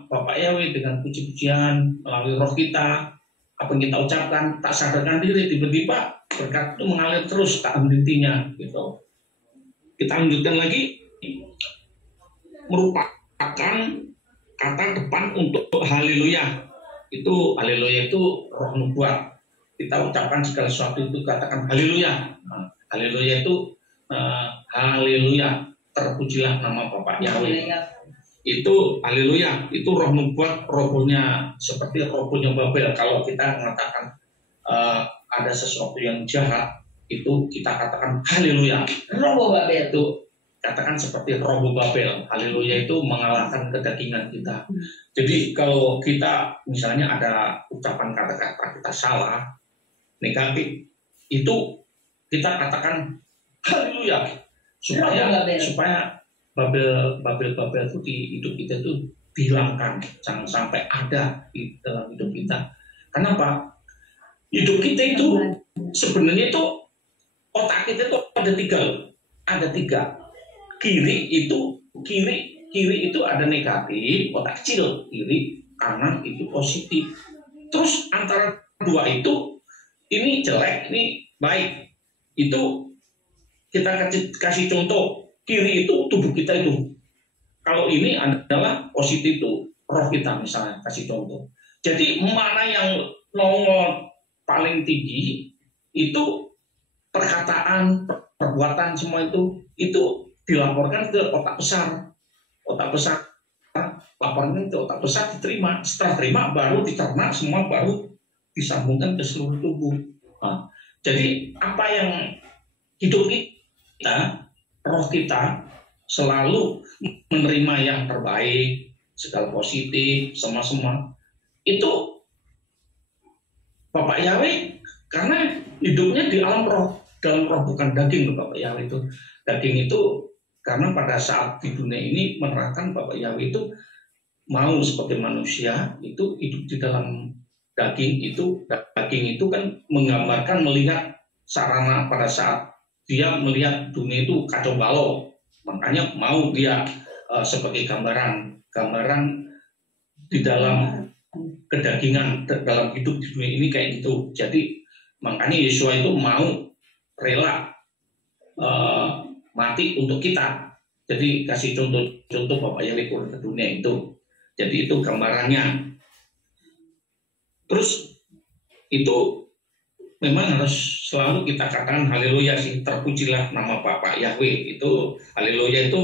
Bapak Yahweh dengan puji-pujian melalui roh kita, apa yang kita ucapkan, tak sadarkan diri, tiba-tiba berkat itu mengalir terus, tak henti-hentinya gitu. Kita lanjutkan lagi, merupakan kata depan untuk haleluya. Itu haleluya itu roh nubuat. Kita ucapkan segala sesuatu itu katakan haleluya. Nah, haleluya itu haleluya, terpujilah nama Bapak Yahweh. Itu haleluya, itu roh nubuat, rohnya seperti rohnya Babel. Kalau kita mengatakan ada sesuatu yang jahat, itu kita katakan haleluya. Roh Babel itu katakan seperti roh Babel. Haleluya itu mengalahkan kedagingan kita. Jadi kalau kita misalnya ada ucapan kata-kata kita salah, negatif, itu kita katakan haleluya supaya Babel itu di hidup kita itu dihilangkan, jangan sampai ada di dalam hidup kita. Kenapa? Hidup kita itu sebenarnya itu otak kita itu ada tiga. Kiri itu ada negatif, otak kecil, kiri, kanan itu positif. Terus antara dua itu, ini jelek, ini baik. Itu kita kasih contoh. Kiri itu tubuh kita itu. Kalau ini adalah positif itu roh kita, misalnya kasih contoh. Jadi mana yang nongol paling tinggi itu perkataan, perbuatan semua itu dilaporkan ke otak besar. Otak besar laporan ke otak besar diterima. Setelah terima baru dicerna, semua baru disambungkan ke seluruh tubuh. Nah, jadi apa yang hidup kita, roh kita selalu menerima yang terbaik, segala positif, semua itu Bapak Yahweh, karena hidupnya di alam roh, dalam roh, bukan daging. Bapak Yahweh itu daging itu karena pada saat di dunia ini menerangkan Bapak Yahweh itu mau sebagai manusia itu hidup di dalam daging itu kan menggambarkan, melihat sarana pada saat dia melihat dunia itu kacau balau, makanya mau dia sebagai gambaran di dalam kedagingan, dalam hidup di dunia ini kayak gitu. Jadi makanya Yesua itu mau rela mati untuk kita. Jadi kasih contoh Bapak Yahweh turun ke dunia itu. Jadi itu gambarannya. Terus itu memang harus selalu kita katakan haleluya sih, terpujilah nama Bapak Yahweh. Itu haleluya itu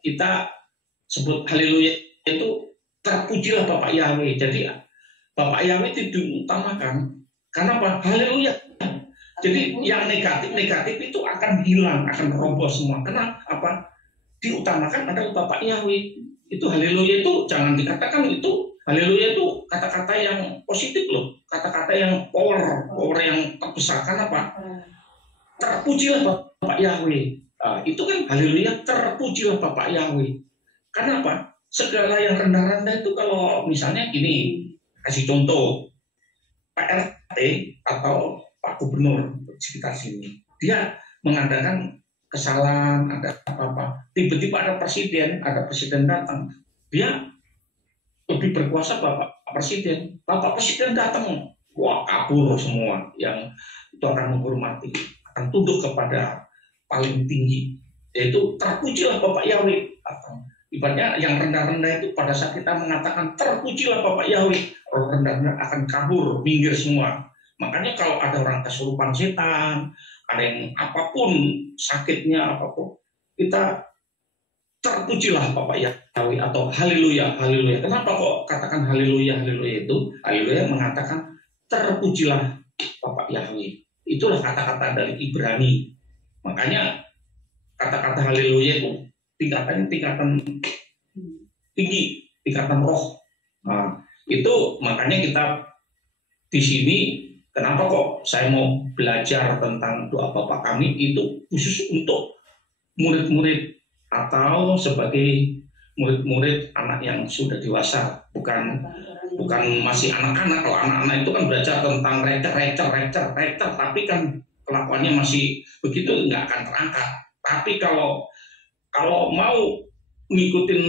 kita sebut haleluya itu terpujilah Bapak Yahweh. Jadi Bapak Yahweh itu diutamakan. Karena apa? Haleluya. Jadi yang negatif itu akan hilang, akan roboh semua. Kenapa? Apa? diutamakan adalah Bapak Yahweh. Itu haleluya itu jangan dikatakan itu haleluya itu kata-kata yang positif loh, kata-kata yang power yang terbesar. Kenapa? Terpujilah Bapak Yahweh. Itu kan haleluya, terpujilah Bapak Yahweh. Kenapa? Segala yang rendah-rendah itu kalau misalnya gini, kasih contoh, Pak RT atau Pak Gubernur sekitar sini, dia mengadakan kesalahan, ada apa-apa, tiba-tiba ada presiden datang, dia lebih berkuasa Bapak Presiden datang, wah kabur semua, yang itu akan menghormati, akan tunduk kepada paling tinggi, yaitu terpujilah Bapak Yahweh. Ibaratnya yang rendah-rendah itu pada saat kita mengatakan terpujilah Bapak Yahweh, orang rendah-rendah akan kabur, minggir semua. Makanya kalau ada orang kesurupan setan, ada yang apapun sakitnya apapun, kita terpujilah Bapak Yahweh atau haleluya, haleluya. Kenapa kok katakan haleluya, haleluya itu? Haleluya mengatakan terpujilah Bapak Yahweh. Itulah kata-kata dari Ibrani. Makanya kata-kata haleluya itu tingkatan tinggi, tingkatan roh. Nah, itu makanya kita di sini kenapa kok saya mau belajar tentang doa Bapa Kami itu khusus untuk murid-murid atau sebagai murid-murid anak yang sudah dewasa, bukan masih anak-anak. Kalau anak-anak itu kan belajar tentang recer, tapi kan kelakuannya masih begitu, nggak akan terangkat. Tapi kalau mau ngikutin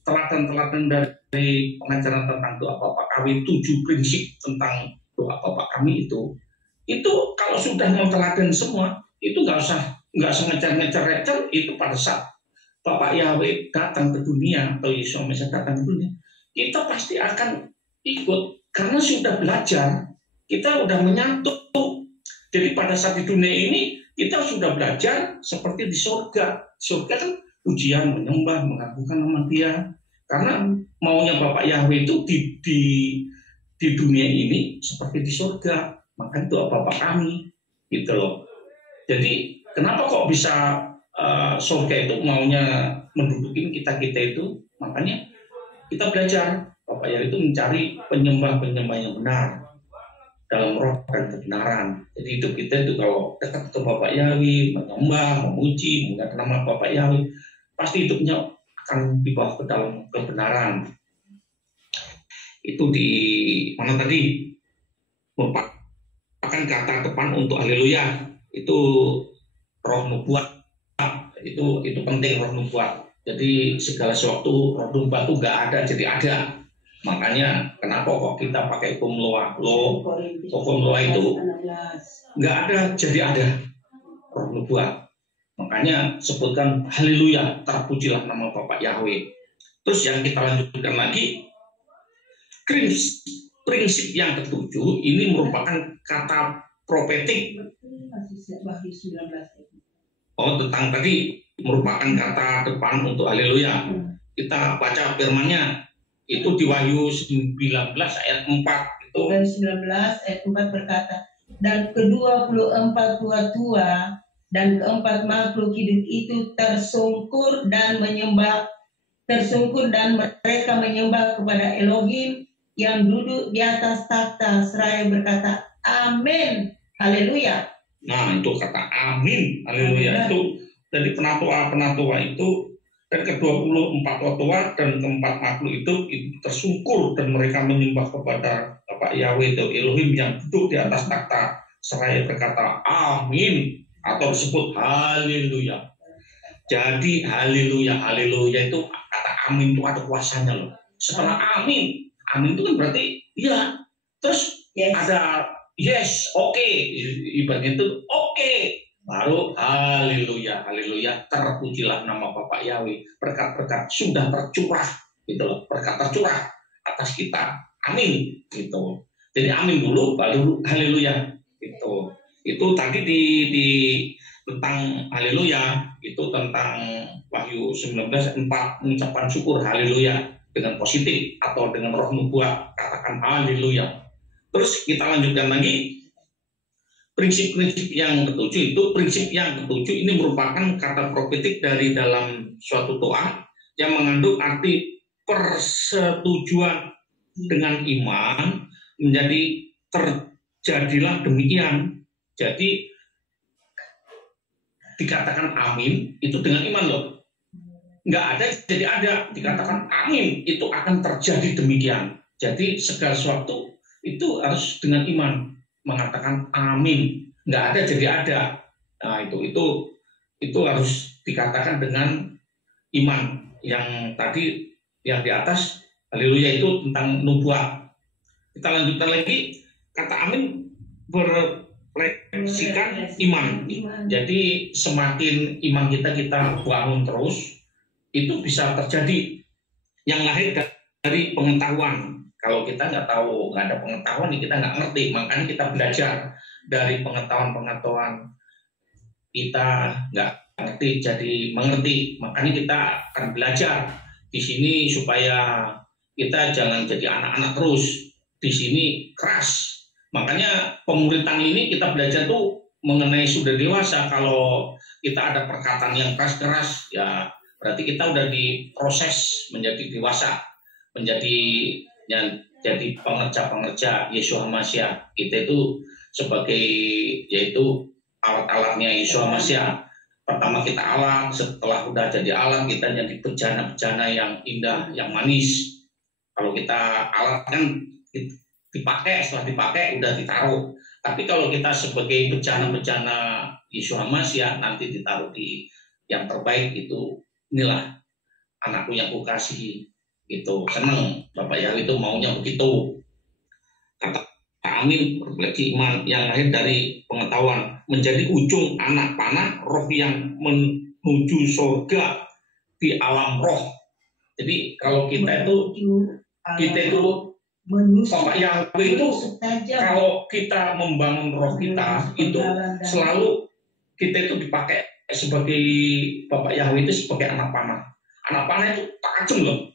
teladan-teladan dari pengajaran tentang doa Bapa Kami, 7 prinsip tentang doa Bapa Kami itu kalau sudah mau teladan semua, itu nggak usah ngejar-ngejar, itu pada saat Bapak Yahweh datang ke dunia atau Yesus Mesias datang ke dunia, kita pasti akan ikut karena sudah belajar, kita udah menyatu. Jadi pada saat di dunia ini kita sudah belajar seperti di surga. Surga kan pujian, menyembah, mengagungkan nama Dia. Karena maunya Bapak Yahweh itu di dunia ini seperti di surga. Maka itu Bapak Kami, gitu loh. Jadi kenapa kok bisa surga itu maunya mendudukin kita itu? Makanya kita belajar Bapak Yahweh itu mencari penyembah-penyembah yang benar dalam roh dan kebenaran. Jadi hidup kita itu kalau dekat ke Bapak Yahweh, menyembah, memuji, menggunakan nama Bapak Yahweh, pasti hidupnya akan dibawa ke dalam kebenaran. Itu di mana tadi? Merupakan kata depan untuk haleluya. Itu roh nubuat. Itu penting, roh nubuat. Jadi segala sesuatu roh nubuat itu nggak ada jadi ada. Makanya kenapa kok kita pakai hukum Loa? Hukum Loa itu nggak ada jadi ada, roh nubuat. Makanya sebutkan haleluya, terpujilah nama Bapak Yahweh. Terus yang kita lanjutkan lagi, prinsip yang ketujuh ini merupakan kata profetik. Tentang tadi merupakan kata depan untuk haleluya. Kita baca firman-Nya. Itu di Wahyu 19 ayat 4 itu. Dan 19 ayat 4 berkata, dan ke-24 tua-tua dan keempat makhluk hidup itu tersungkur dan mereka menyembah kepada Elohim yang duduk di atas takhta seraya berkata, amin, haleluya. Nah, itu kata amin, haleluya itu dari penatua itu. Dan ke-24 tua dan keempat makhluk itu tersungkur dan mereka menyembah kepada Bapak Yahweh atau Elohim yang duduk di atas takhta seraya berkata amin atau disebut haleluya. Jadi haleluya itu kata amin itu ada kuasanya loh. Setelah amin itu kan berarti ya. Terus yes. Ada yes, oke. Ibaratnya itu oke. Baru haleluya, terpujilah nama Bapak Yahweh. Berkat-berkat sudah tercurah, gitu loh. Berkat tercurah atas kita. Amin, gitu. Jadi amin dulu, baru haleluya, gitu. Itu tadi di tentang haleluya, itu tentang Wahyu 19 4 mengucapkan syukur haleluya dengan positif atau dengan roh nubuat katakan haleluya. Terus kita lanjutkan lagi. prinsip-prinsip yang ketujuh itu, prinsip yang ketujuh ini merupakan kata profetik dari dalam suatu doa yang mengandung arti persetujuan dengan iman menjadi terjadilah demikian. Jadi dikatakan amin itu dengan iman loh. Nggak ada jadi ada, dikatakan amin itu akan terjadi demikian. Jadi segala sesuatu itu harus dengan iman, mengatakan amin. Nggak ada jadi ada. Nah itu harus dikatakan dengan iman. Yang tadi yang di atas haleluya itu tentang nubuat. Kita lanjutkan lagi, kata amin berefleksikan iman. Jadi semakin iman kita bangun terus, itu bisa terjadi yang lahir dari pengetahuan. Kalau kita nggak tahu, nggak ada pengetahuan, kita nggak ngerti. Makanya kita belajar dari pengetahuan kita nggak ngerti jadi mengerti. Makanya kita akan belajar di sini supaya kita jangan jadi anak-anak terus. Di sini keras. Makanya pemuritan ini kita belajar tuh mengenai sudah dewasa. Kalau kita ada perkataan yang keras-keras, ya berarti kita udah diproses menjadi dewasa, jadi pengerja-pengerja Yeshua Mashiach. Kita itu sebagai yaitu alat-alatnya Yeshua Mashiach. Pertama kita alat, setelah udah jadi alat kita jadi bejana-bejana yang indah, yang manis. Kalau kita alat kan dipakai, setelah dipakai udah ditaruh. Tapi kalau kita sebagai bejana-bejana Yeshua Mashiach nanti ditaruh di yang terbaik itu. Inilah anakku yang kukasihi. Itu senang Bapak Yahweh itu maunya begitu. Kata amin refleksi iman yang lahir dari pengetahuan menjadi ujung anak panah roh yang menuju surga di alam roh. Jadi kalau kita itu Bapak Yahweh itu kalau kita membangun roh kita itu selalu kita itu dipakai sebagai Bapak Yahweh itu sebagai anak panah. Anak panah itu tajam loh.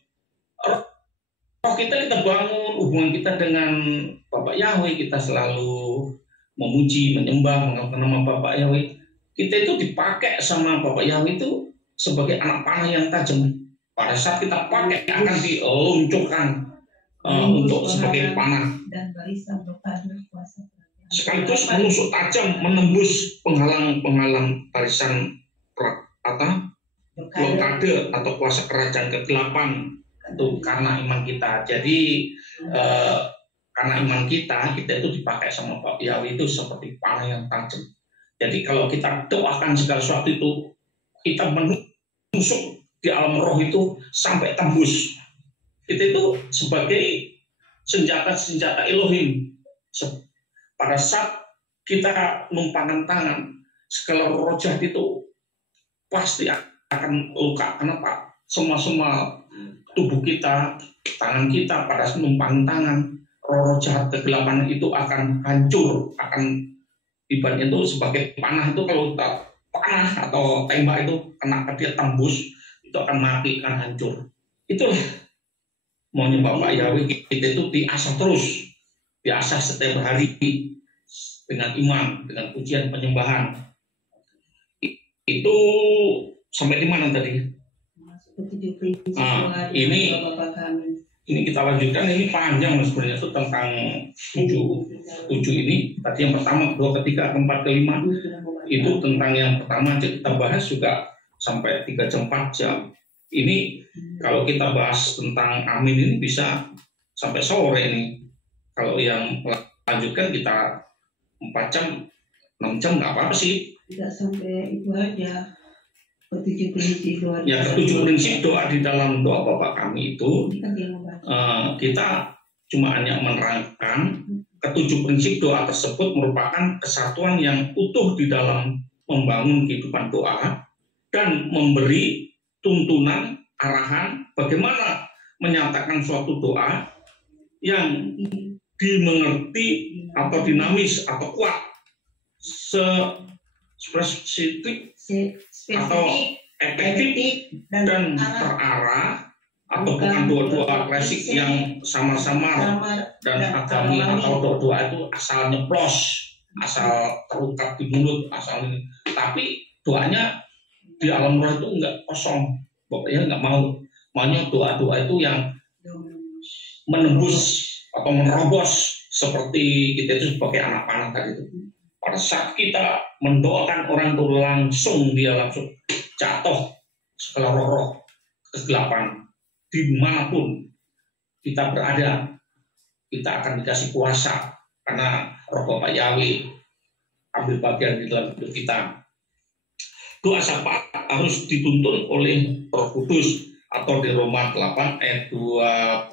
Roh kita bangun hubungan kita dengan Bapak Yahweh, kita selalu memuji, menyembah, mengenal nama Bapak Yahweh. Kita itu dipakai sama Bapak Yahweh itu sebagai anak panah yang tajam. Pada saat kita pakai akan diluncurkan untuk sebagai panah. Dan barisan kuasa sekaligus menusuk tajam menembus penghalang-penghalang barisan blokade atau kuasa kerajaan kegelapan itu karena iman kita. Jadi karena iman kita itu dipakai sama Bapak Yahweh itu seperti panah yang tajam. Jadi kalau kita doakan segala sesuatu itu kita menusuk di alam roh itu sampai tembus. Itu sebagai senjata-senjata Elohim. Pada saat kita numpangkan tangan, segala roh jahat itu pasti akan luka. Kenapa? Semua tubuh kita, tangan kita pada saat numpangkan tangan, roh jahat kegelapan itu akan hancur, akan ibaratnya itu sebagai panah itu kalau kita panah atau tembak itu kena ke dia tembus, itu akan mati, akan hancur. Itulah maunya Bapak Yahweh kita itu diasah terus, diasah setiap hari dengan iman, dengan pujian penyembahan. Itu sampai di mana tadi? Ini kita lanjutkan. Ini panjang sebenarnya itu tentang tujuh ini. Tadi yang pertama, kedua, ketiga, keempat, kelima. Itu tentang yang pertama kita bahas juga sampai 3 jam 4 jam. Ini kalau kita bahas tentang amin ini bisa sampai sore ini. Kalau yang lanjutkan kita 4 jam, 6 jam nggak apa-apa sih. Tidak sampai itu aja. Ketujuh prinsip doa. Ya, ketujuh prinsip doa di dalam doa Bapa Kami itu kita cuma hanya menerangkan ketujuh prinsip doa tersebut merupakan kesatuan yang utuh di dalam membangun kehidupan doa dan memberi tuntunan arahan bagaimana menyatakan suatu doa yang dimengerti atau dinamis atau kuat, spesifik atau efektif dan terarah, atau bukan doa-doa klasik yang samar-samar dan agami atau doa-doa itu asal nyeplos. asal terungkap di mulut, asal ini. Tapi doanya di alam roh itu enggak kosong. Pokoknya enggak maunya doa-doa itu yang menembus atau menerobos seperti kita itu sebagai anak panah tadi itu. Pada saat kita mendoakan orang itu langsung dia langsung jatuh segala roh-roh kegelapan dimanapun kita berada, kita akan dikasih kuasa karena Roh Bapa Yahweh ambil bagian di dalam hidup kita. Doa syafaat harus dituntun oleh Roh Kudus atau di Roma 8 ayat 26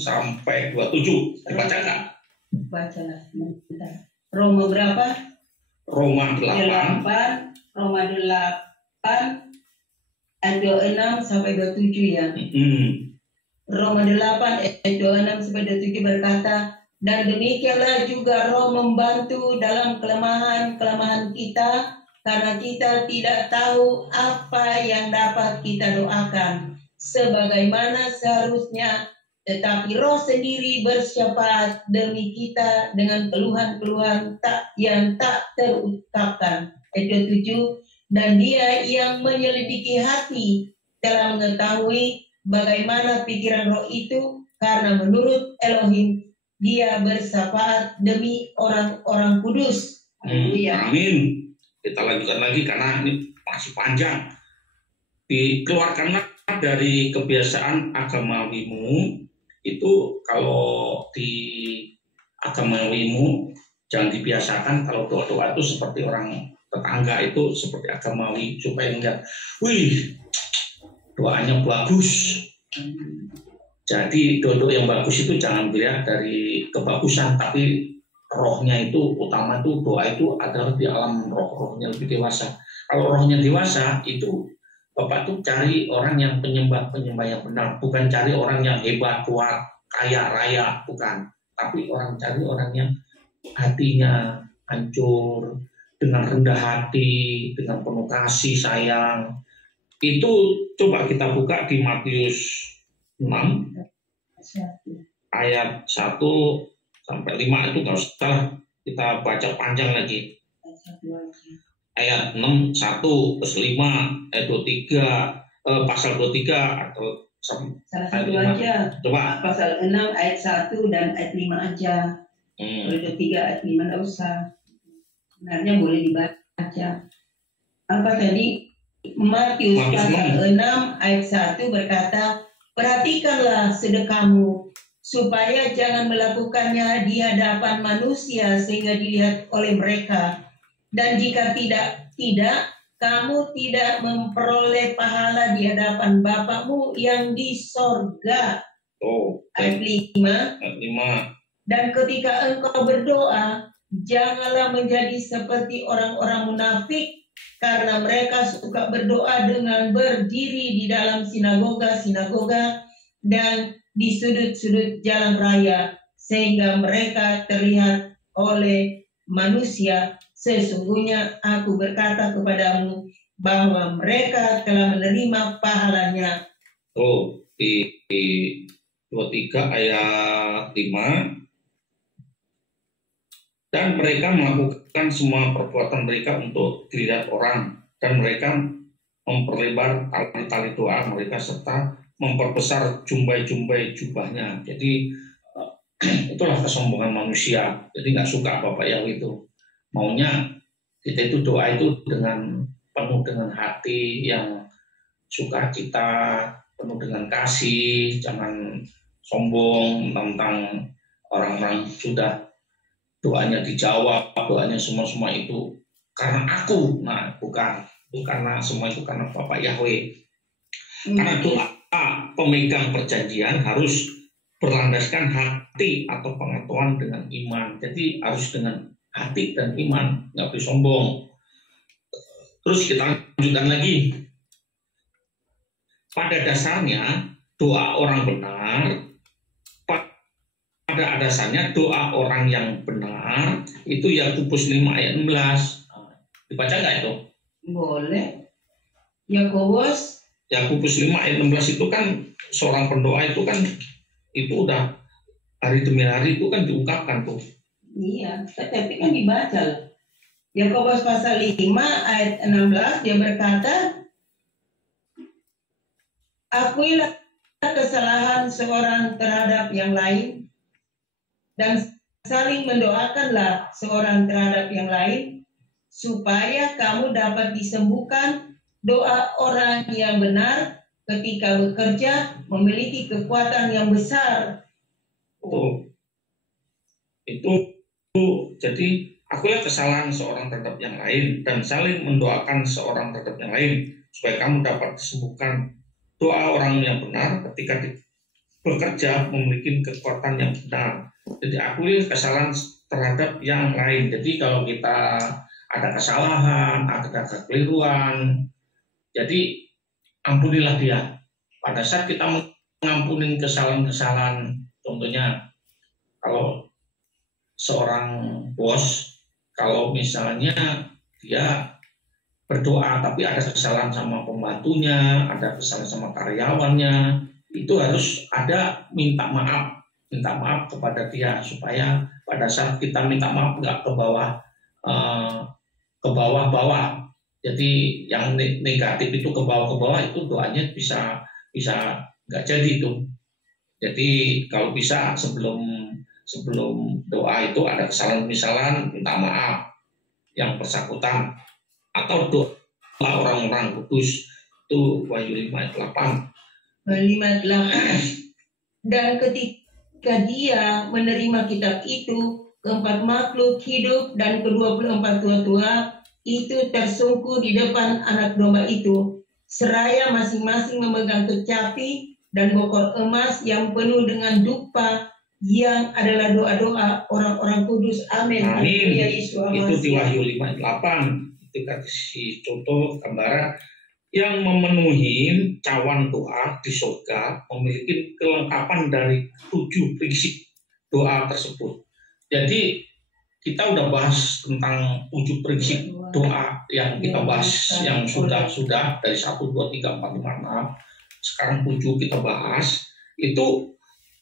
sampai 27. Dibaca nggak? Bacalah. Roma berapa? Roma 8 Roma 8 ayat 26 sampai 27 ya. Roma 8 ayat 26 sampai 27 berkata, dan demikianlah juga Roh membantu dalam kelemahan-kelemahan kita, karena kita tidak tahu apa yang dapat kita doakan sebagaimana seharusnya, tetapi Roh sendiri bersyafaat demi kita dengan keluhan-keluhan yang tak terungkapkan. Ayat 7, dan Dia yang menyelidiki hati telah mengetahui bagaimana pikiran Roh itu, karena menurut Elohim Dia bersyafaat demi orang-orang kudus. Amin. Kita lanjutkan lagi karena ini masih panjang. Dikeluarkanlah dari kebiasaan agamawimu. Itu kalau di agamawimu jangan dibiasakan kalau doa-doa itu seperti orang tetangga, itu seperti agamawi supaya enggak, wih doanya bagus. Jadi doa yang bagus itu jangan dilihat dari kebagusan, tapi rohnya itu utama, itu doa itu adalah di alam rohnya lebih dewasa. Kalau rohnya dewasa itu Bapak tuh cari orang yang penyembah yang benar, bukan cari orang yang hebat, kuat, kaya, raya, bukan. Tapi cari orang yang hatinya hancur, dengan rendah hati, dengan penuh kasih sayang. Itu coba kita buka di Matius 6 ayat 1 sampai 5 itu kalau salah kita baca panjang lagi. Ayat 6, 1, terus 5, ayat 23, pasal 23 atau salah satu aja. Coba. Pasal 6 ayat 1 dan ayat 5 aja. Kalau 23 ayat 5 enggak usah. Sebenarnya boleh dibaca. Apa tadi? Matius pasal 6 ayat 1 berkata, perhatikanlah sedekahmu supaya jangan melakukannya di hadapan manusia sehingga dilihat oleh mereka. Dan jika tidak, kamu tidak memperoleh pahala di hadapan Bapamu yang di sorga. Ayat 5. Dan ketika engkau berdoa, janganlah menjadi seperti orang-orang munafik, karena mereka suka berdoa dengan berdiri di dalam sinagoga dan di sudut-sudut jalan raya, sehingga mereka terlihat oleh manusia. Sesungguhnya aku berkata kepadamu bahwa mereka telah menerima pahalanya. Di 23 ayat 5. Dan mereka melakukan semua perbuatan mereka untuk dilihat orang, dan mereka memperlebar tali-tali doa mereka serta memperbesar jumbai-jumbai jubahnya. Jadi itulah kesombongan manusia. Jadi nggak suka Bapak Yahweh itu. Maunya kita itu doa itu dengan penuh dengan hati yang sukacita, penuh dengan kasih, jangan sombong tentang orang-orang sudah doanya dijawab, doanya semua itu karena aku, bukan karena semua itu karena Bapak Yahweh. Karena doa pemegang perjanjian harus berlandaskan hati atau pengetahuan dengan iman. Jadi harus dengan hati dan iman, nggak boleh sombong. Terus kita lanjutkan lagi. Pada dasarnya doa orang benar, pada dasarnya doa orang yang benar itu Yakobus 5 ayat 16. Dibaca nggak itu? Boleh. Yakobus 5 ayat 16 itu kan seorang pendoa itu kan itu udah hari demi hari itu kan diungkapkan tuh. Iya, tapi kan dibaca loh. Yakobus pasal 5 ayat 16 dia berkata, akuilah kesalahan seorang terhadap yang lain dan saling mendoakanlah seorang terhadap yang lain supaya kamu dapat disembuhkan. Doa orang yang benar ketika bekerja memiliki kekuatan yang besar. Itu jadi akulah kesalahan seorang terhadap yang lain dan saling mendoakan seorang terhadap yang lain supaya kamu dapat disembuhkan. Doa orang yang benar ketika bekerja memiliki kekuatan yang benar. Jadi akulah kesalahan terhadap yang lain. Jadi kalau kita ada kesalahan, ada kekeliruan, jadi ampunilah dia. Pada saat kita mengampuni kesalahan-kesalahan, contohnya kalau seorang bos, kalau misalnya dia berdoa tapi ada kesalahan sama pembantunya, ada kesalahan sama karyawannya, itu harus ada minta maaf kepada dia supaya pada saat kita minta maaf nggak ke bawah. Jadi yang negatif itu ke bawah itu doanya bisa nggak jadi itu. Jadi kalau bisa sebelum doa itu ada kesalahan minta maaf yang bersangkutan atau doa orang-orang kudus itu Wahyu 5 ayat 8. Dan ketika dia menerima kitab itu, keempat makhluk hidup dan ke-24 tua-tua itu tersungkur di depan anak domba itu, seraya masing-masing memegang kecapi dan bokor emas yang penuh dengan dupa, yang adalah doa-doa orang-orang kudus. Amin. Amin. Itu di Wahyu 5 ayat 8. Itu kasih contoh gambaran yang memenuhi cawan doa di surga memiliki kelengkapan dari 7 prinsip doa tersebut. Jadi kita udah bahas tentang 7 prinsip doa yang kita bahas yang sudah dari 1, 2, 3, 4, 5, 6. Sekarang 7 kita bahas. Itu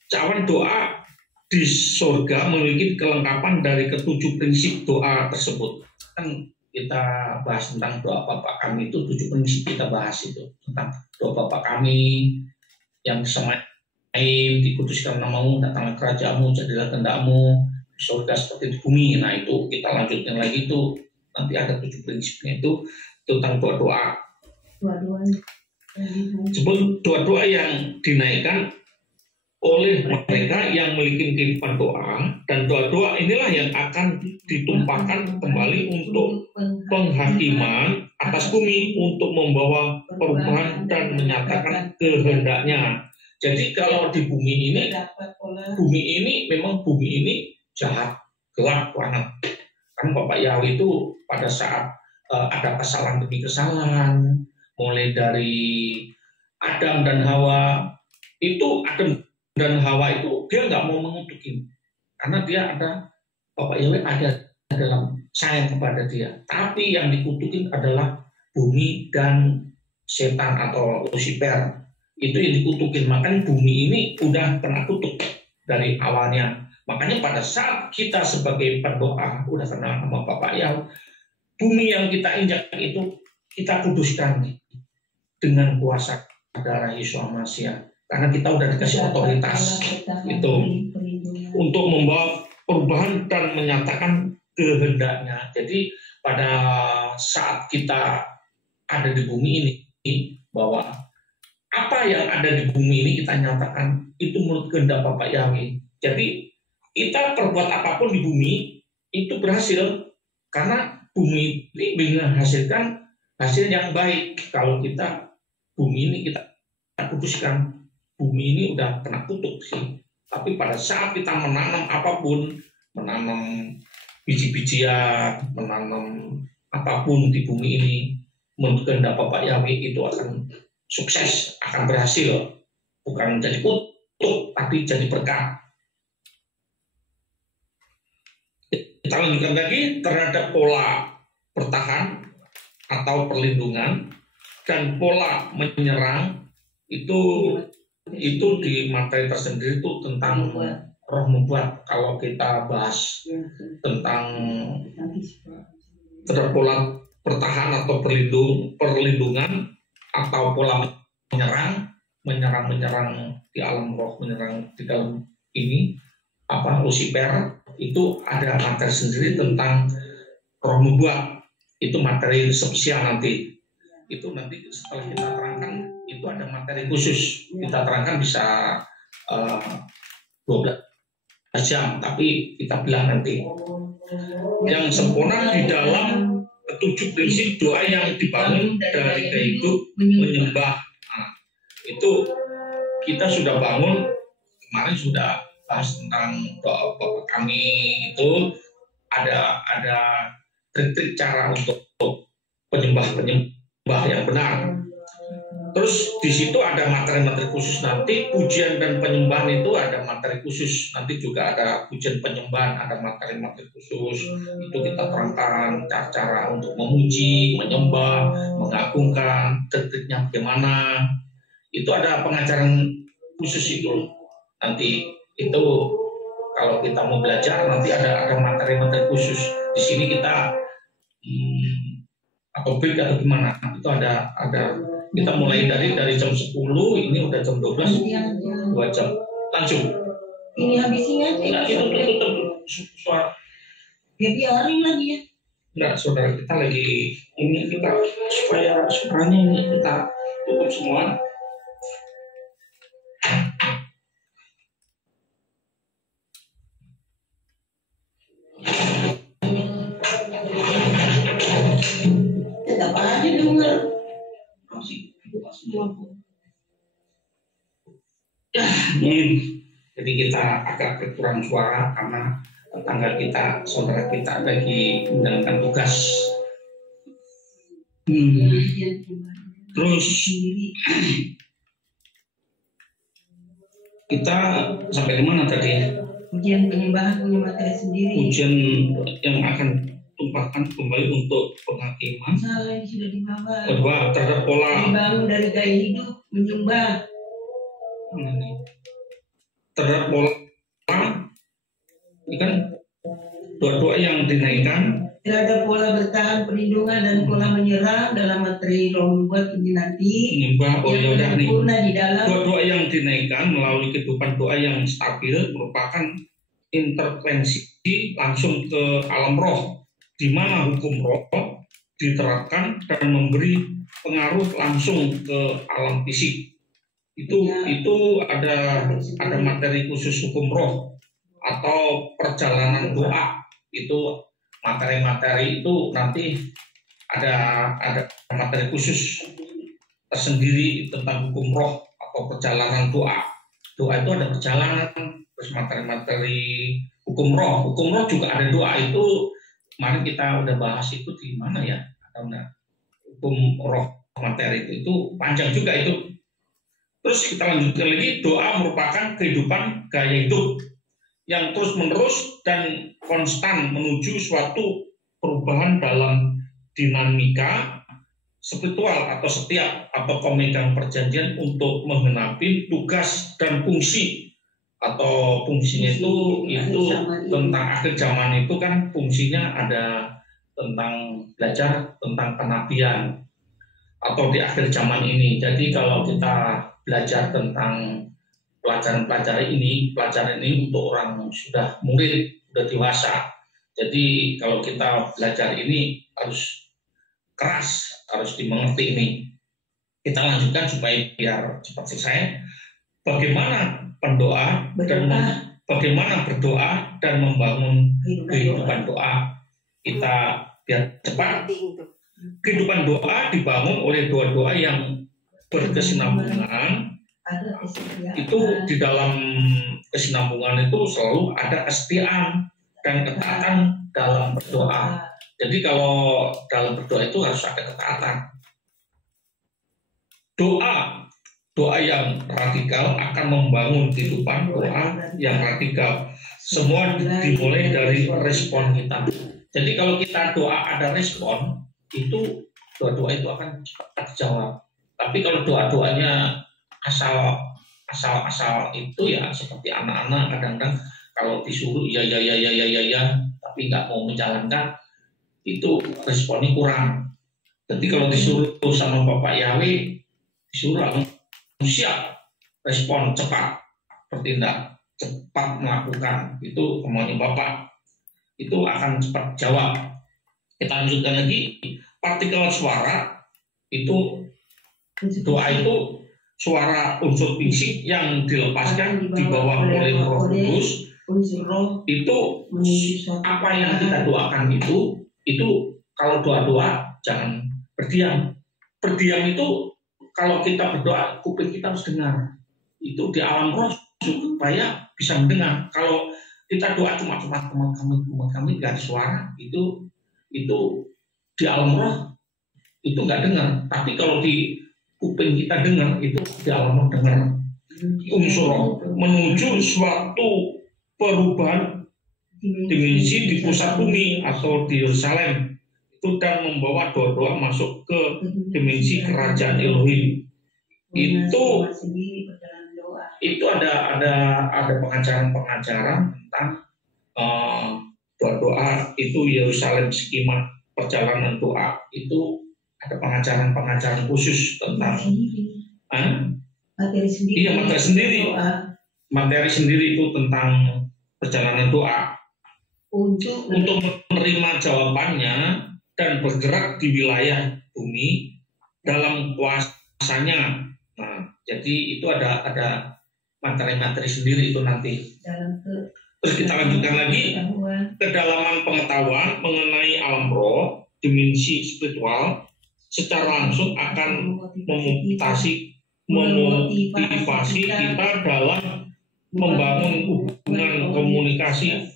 cawan doa di surga memiliki kelengkapan dari ke-7 prinsip doa tersebut. Kan kita bahas tentang doa Bapa kami itu 7 prinsip kita bahas itu. Tentang doa Bapa kami yang semaim, dikuduskan namamu, datanglah kerajaanmu, jadilah kehendakmu di surga seperti di bumi. Nah itu kita lanjutkan lagi itu. Nanti ada 7 prinsipnya itu tentang doa-doa. Sebut doa-doa yang dinaikkan oleh mereka yang memiliki kehidupan doa, dan doa-doa inilah yang akan ditumpahkan kembali untuk penghakiman atas bumi untuk membawa perubahan dan menyatakan kehendaknya. Jadi kalau di bumi ini memang bumi ini jahat, gelap banget. Kan Bapak Yahweh itu pada saat ada kesalahan demi kesalahan, mulai dari Adam dan Hawa, itu Adam dan Hawa itu dia nggak mau mengutukin karena dia ada Bapak Yahweh ada dalam sayang kepada dia. Tapi yang dikutukin adalah bumi dan setan atau Lucifer. Itu yang dikutukin. Makanya bumi ini udah kena kutuk dari awalnya. Makanya pada saat kita sebagai pendoa udah kenal sama Bapak Yahweh, bumi yang kita injak itu kita kuduskan dengan kuasa darah Yesus Masiah. Karena kita udah dikasih otoritas itu untuk membawa perubahan dan menyatakan kehendaknya. Jadi pada saat kita ada di bumi ini, bahwa apa yang ada di bumi ini kita nyatakan itu menurut kehendak Bapak Yahweh. Jadi kita perbuat apapun di bumi itu berhasil karena bumi ini menghasilkan hasil yang baik. Kalau kita bumi ini kita kuduskan. Bumi ini udah kena kutuk sih. Tapi pada saat kita menanam apapun, menanam biji-bijian, menanam apapun di bumi ini, menurut kehendak Bapak Yahweh itu akan sukses, akan berhasil. Bukan jadi kutuk, tapi jadi berkah. Kita lanjutkan lagi terhadap pola bertahan atau perlindungan dan pola menyerang itu di materi tersendiri itu tentang roh nubuat. Kalau kita bahas tentang pola pertahanan atau perlindungan atau pola menyerang di alam roh, menyerang di dalam ini Lucifer, itu ada materi sendiri tentang roh nubuat. Itu materi spesial nanti. Itu nanti setelah kita terangkan, itu ada materi khusus. Kita terangkan bisa 12 jam, tapi kita bilang nanti yang sempurna di dalam 7 prinsip doa yang dibangun dari hidup menyembah. Nah, itu kita sudah bangun, kemarin sudah bahas tentang doa Bapa Kami. Itu ada trik cara untuk penyembah yang benar. Terus di situ ada materi-materi khusus nanti, pujian dan penyembahan itu ada materi khusus. Nanti juga ada pujian penyembahan, ada materi-materi khusus. Itu kita terangkan cara-cara untuk memuji, menyembah, mengagungkan, triknya bagaimana. Itu ada pengajaran khusus itu. Nanti itu kalau kita mau belajar nanti ada materi-materi khusus. Di sini kita atau break atau gimana? Itu ada kita mulai dari jam 10, ini udah jam 12, 2 jam langsung. Ini habisnya aja. Enggak, itu tutup suara. Biarin lagi ya. Enggak, saudara, kita lagi ini kita supaya suaranya ini kita tutup semua. Tetap aja dengar. Jadi kita agak berkurang suara karena tetangga kita, saudara kita lagi menjalankan tugas. Terus kita sampai di mana tadi? Ujian penyembahan punya materi sendiri. Ujian yang akan tumpahkan kembali untuk penghakiman. Salah yang sudah dibahas. Kedua, terhadap pola dibangun dari gaya hidup menyembah. Terhadap pola ini kan doa-doa yang dinaikkan. Terhadap pola bertahan perlindungan dan pola menyerang dalam materi roh nubuat ini nanti. Menyembah yang sempurna di dalam doa-doa yang dinaikkan melalui kehidupan doa yang stabil merupakan intervensi langsung ke alam roh, di mana hukum roh diterapkan dan memberi pengaruh langsung ke alam fisik. Itu ada materi khusus hukum roh atau perjalanan doa. Itu materi-materi itu nanti ada materi khusus tersendiri tentang hukum roh atau perjalanan doa. Doa itu ada perjalanan, terus materi-materi hukum roh. Hukum roh juga ada doa. Itu kemarin kita udah bahas itu di mana ya? Hukum roh materi itu panjang juga itu. Terus kita lanjutkan lagi, doa merupakan kehidupan gaya hidup yang terus-menerus dan konstan menuju suatu perubahan dalam dinamika spiritual atau setiap atau pemegang perjanjian untuk menggenapi tugas dan fungsi. Atau fungsinya itu tentang akhir zaman itu kan fungsinya ada tentang belajar tentang kenabian atau di akhir zaman ini. Jadi kalau kita belajar tentang pelajaran ini untuk orang sudah murid, sudah dewasa. Jadi kalau kita belajar ini harus keras, harus dimengerti ini. Kita lanjutkan supaya biar cepat selesai. Bagaimana berdoa dan membangun kehidupan doa kita biar cepat. Kehidupan doa dibangun oleh doa-doa yang berkesinambungan. Itu di dalam kesinambungan itu selalu ada kesetiaan dan ketaatan dalam berdoa. Jadi kalau dalam berdoa itu harus ada ketaatan. Doa yang radikal akan membangun kehidupan doa yang radikal. Semua dimulai dari respon kita. Jadi kalau kita doa ada respon, itu doa-doa itu akan cepat dijawab. Tapi kalau doa-doanya asal asal-asal itu ya seperti anak-anak kadang-kadang kalau disuruh ya, tapi nggak mau menjalankan, itu responnya kurang. Jadi kalau disuruh sama Bapak Yahweh, disuruh siap, respon cepat, bertindak, cepat melakukan, itu kemauannya Bapak, itu akan cepat jawab. Kita lanjutkan lagi, partikel suara itu, doa itu suara unsur fisik yang dilepaskan di bawah oleh Roh Kudus. Itu apa yang kita doakan itu kalau doa-doa jangan berdiam. Berdiam itu kalau kita berdoa kuping kita harus dengar. Itu di alam roh supaya bisa mendengar. Kalau kita doa cuma kami nggak ada suara, itu di alam roh itu nggak dengar. Tapi kalau di kuping kita dengar, itu di alam roh dengar. Unsur roh menuju suatu perubahan dimensi di pusat bumi atau di Yerusalem itu, dan membawa doa-doa masuk ke dimensi kerajaan Elohim. Itu ada pengajaran tentang doa-doa itu Yerusalem, skema perjalanan doa itu ada pengajaran khusus tentang materi sendiri itu tentang perjalanan doa untuk menerima jawabannya dan bergerak di wilayah bumi dalam kuasanya. Nah, jadi itu ada materi-materi sendiri itu nanti. Terus kita lanjutkan lagi, kedalaman pengetahuan mengenai alam roh, dimensi spiritual secara langsung akan memotivasi kita dalam membangun hubungan komunikasi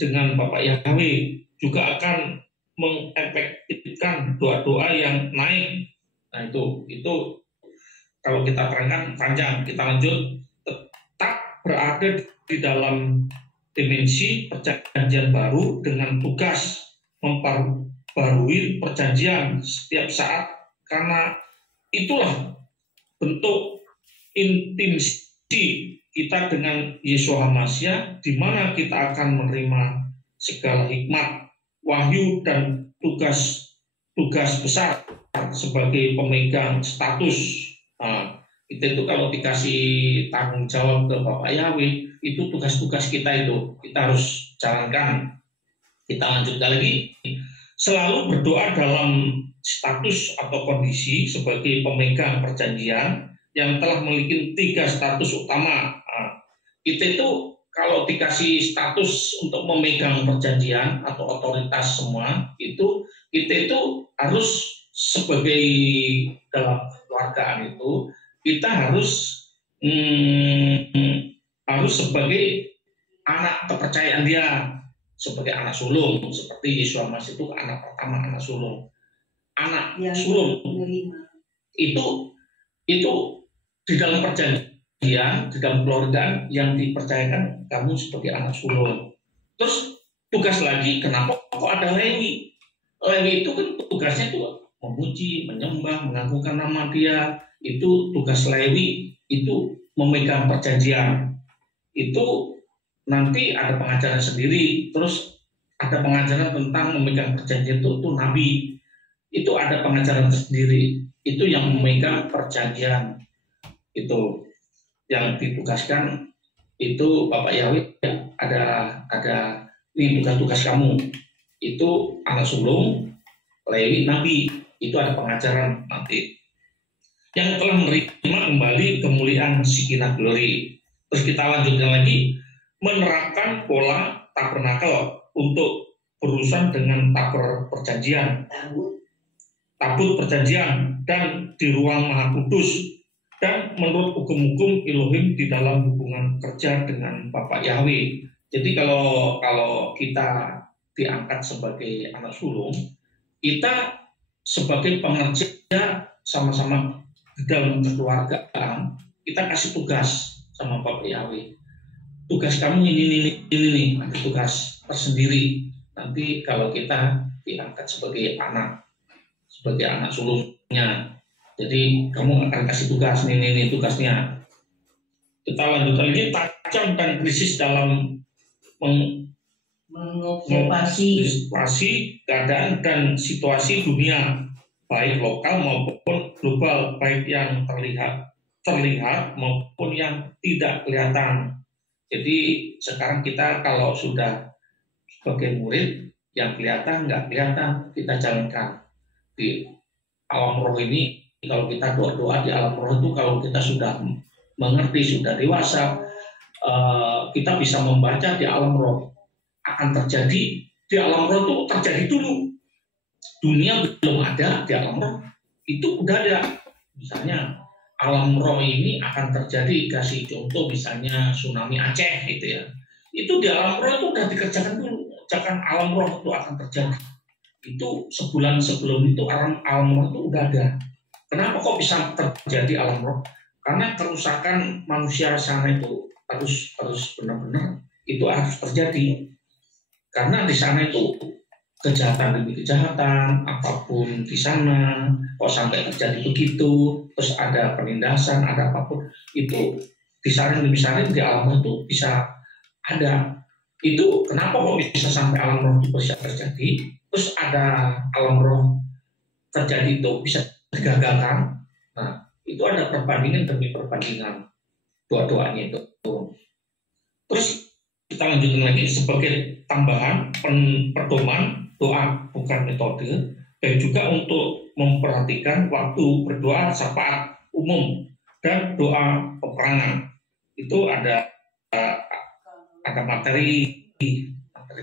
dengan Bapak Yahweh, juga akan mengefektifkan doa-doa yang naik. Nah itu kalau kita terangkan panjang. Kita lanjut, tetap berada di dalam dimensi perjanjian baru dengan tugas memperbarui perjanjian setiap saat, karena itulah bentuk intimasi kita dengan Yesus HaMashiach, di mana kita akan menerima segala hikmat, wahyu, dan tugas besar sebagai pemegang status. Nah, itu kalau dikasih tanggung jawab ke Bapak Yahweh, itu tugas-tugas kita itu kita harus jalankan. Kita lanjutkan lagi, selalu berdoa dalam status atau kondisi sebagai pemegang perjanjian yang telah memiliki 3 status utama. Nah, kita itu kalau dikasih status untuk memegang perjanjian atau otoritas semua, itu kita itu harus sebagai dalam keluargaan itu kita harus sebagai anak kepercayaan dia, sebagai anak sulung, seperti Yesus Mas itu anak pertama, anak sulung. Anak sulung itu di dalam perjanjian, di dalam keluarga yang dipercayakan kamu sebagai anak sulung. Terus tugas lagi, kenapa kok ada Lewi? Lewi itu kan tugasnya itu memuji, menyembah, mengagungkan nama dia. Itu tugas Lewi, itu memegang perjanjian. Itu nanti ada pengajaran sendiri. Terus ada pengajaran tentang memegang perjanjian itu nabi. Itu ada pengajaran sendiri. Itu yang memegang perjanjian. Itu yang ditugaskan itu Bapak Yahweh, ada ini tugas kamu. Itu anak sulung, Lewi, nabi. Itu ada pengajaran nanti. Yang telah menerima kembali kemuliaan Shekinah Glory. Terus kita lanjutkan lagi, menerapkan pola tabernakel untuk berurusan dengan tabut perjanjian dan di ruang Maha Kudus, dan menurut hukum-hukum Elohim di dalam hubungan kerja dengan Bapak Yahweh. Jadi kalau kita diangkat sebagai anak sulung, kita sebagai pengerja sama-sama di dalam kekeluargaan, kita kasih tugas sama Bapak Yahweh. Tugas kamu ini, ada tugas tersendiri. Nanti kalau kita diangkat sebagai anak sulungnya, jadi kamu akan kasih tugas ini tugasnya. Kita lanjutkan lagi, tajam dan krisis dalam mengobservasi keadaan dan situasi dunia, baik lokal maupun global, baik yang terlihat maupun yang tidak kelihatan. Jadi sekarang kita kalau sudah sebagai murid, yang kelihatan nggak kelihatan kita jalankan di alam roh ini. Kalau kita doa-doa di alam roh itu, kalau kita sudah mengerti, sudah dewasa, kita bisa membaca di alam roh. Akan terjadi di alam roh itu terjadi dulu. Dunia belum ada, di alam roh itu udah ada. Misalnya alam roh ini akan terjadi, kasih contoh misalnya tsunami Aceh gitu ya. Itu di alam roh itu udah dikerjakan dulu. Jangan alam roh itu akan terjadi. Itu sebulan sebelum itu alam roh itu udah ada. Kenapa kok bisa terjadi alam roh? Karena kerusakan manusia sana itu harus benar-benar itu harus terjadi. Karena di sana itu kejahatan demi kejahatan, apapun di sana, kok sampai terjadi begitu, terus ada penindasan, ada apapun, itu disaring demi saring di alam roh itu bisa ada. Itu kenapa kok bisa sampai alam roh itu bisa terjadi, terus ada alam roh terjadi itu bisa digagalkan. Nah, itu ada perbandingan demi perbandingan doa-doanya itu. Terus kita lanjutkan lagi sebagai tambahan pedoman doa bukan metode, dan juga untuk memperhatikan waktu berdoa syafaat umum dan doa peperangan. Itu ada materi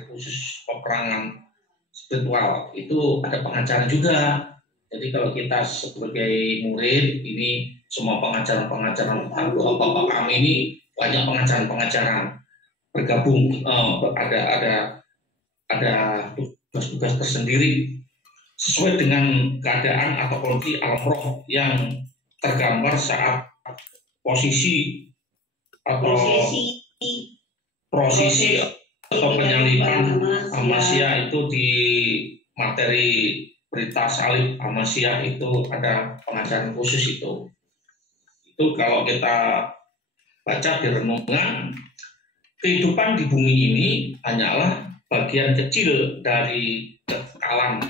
khusus peperangan spiritual, itu ada pengajaran juga. Jadi kalau kita sebagai murid ini, semua pengajaran doa Bapak kami ini banyak pengajaran bergabung, ada tugas-tugas tersendiri sesuai dengan keadaan atau kondisi alam roh yang tergambar saat posisi atau penyaliban Amasya itu di materi berita salib Amasya itu ada pengajaran khusus itu. Itu kalau kita baca di renungan, kehidupan di bumi ini hanyalah bagian kecil dari kekekalan,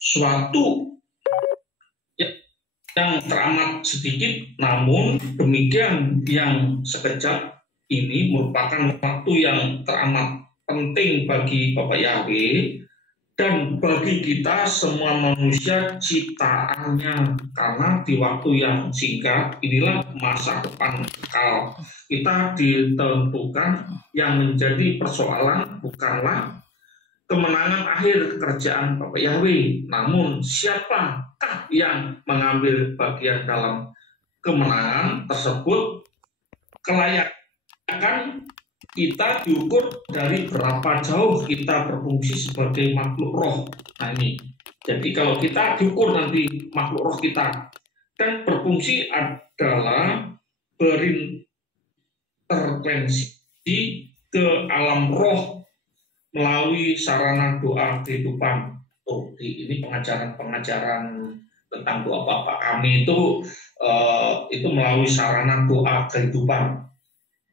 suatu yang teramat sedikit, namun demikian yang sekejap ini merupakan waktu yang teramat penting bagi Bapak Yahweh dan bagi kita semua manusia ciptaannya, karena di waktu yang singkat inilah masa depan kekal kita ditentukan. Yang menjadi persoalan bukanlah kemenangan akhir kerjaan Bapak Yahweh, namun siapakah yang mengambil bagian dalam kemenangan tersebut. Kelayakan kita diukur dari berapa jauh kita berfungsi sebagai makhluk roh. Nah ini, jadi kalau kita diukur nanti makhluk roh kita dan berfungsi adalah berintervensi ke alam roh melalui sarana doa kehidupan. Ini pengajaran tentang doa Bapak kami itu melalui sarana doa kehidupan.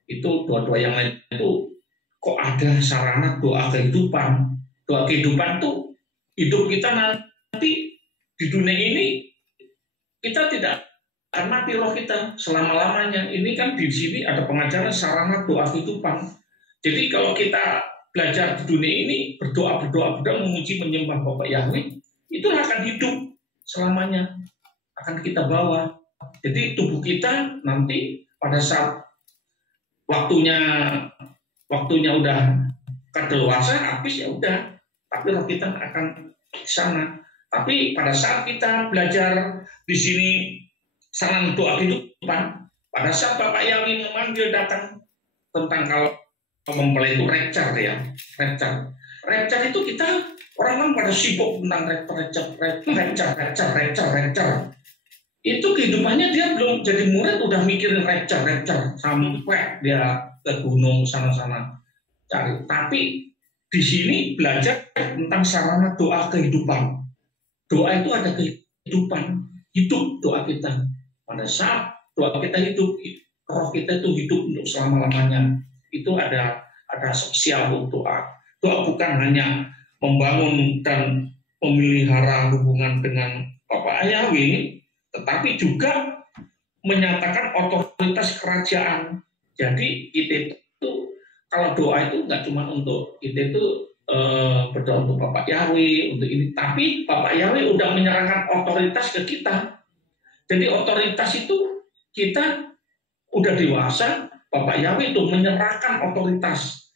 Itu doa-doa yang lain itu kok ada sarana doa kehidupan. Doa kehidupan itu hidup kita nanti di dunia ini kita tidak akan mati roh kita selama-lamanya. Ini kan di sini ada pengajaran sarana doa kehidupan. Jadi kalau kita belajar di dunia ini berdoa memuji menyembah Bapak Yahweh, itu akan hidup selamanya, akan kita bawa. Jadi tubuh kita nanti pada saat waktunya udah kadewasa habis ya udah, tapi roh kita akan ke sana. Tapi pada saat kita belajar di sini sarana doa kehidupan, pada saat Bapak Yahweh memanggil datang tentang kalau mempelai itu rapture ya, rapture itu kita orang pada sibuk tentang rapture. Itu kehidupannya dia belum jadi murid udah mikirin rapture sampai dia ke gunung sana-sana cari. Tapi di sini belajar tentang sarana doa kehidupan. Doa itu ada kehidupan, hidup doa kita. Pada saat doa kita hidup, roh kita itu hidup untuk selama-lamanya. Itu ada spesial doa. Doa bukan hanya membangun dan memelihara hubungan dengan Bapak Yahweh, tetapi juga menyatakan otoritas kerajaan. Jadi kita itu kalau doa itu nggak cuma untuk kita itu berdoa untuk Bapak Yahweh untuk ini, tapi Bapak Yahweh udah menyerahkan otoritas ke kita. Jadi otoritas itu kita udah dewasa, Bapak Yahweh itu menyerahkan otoritas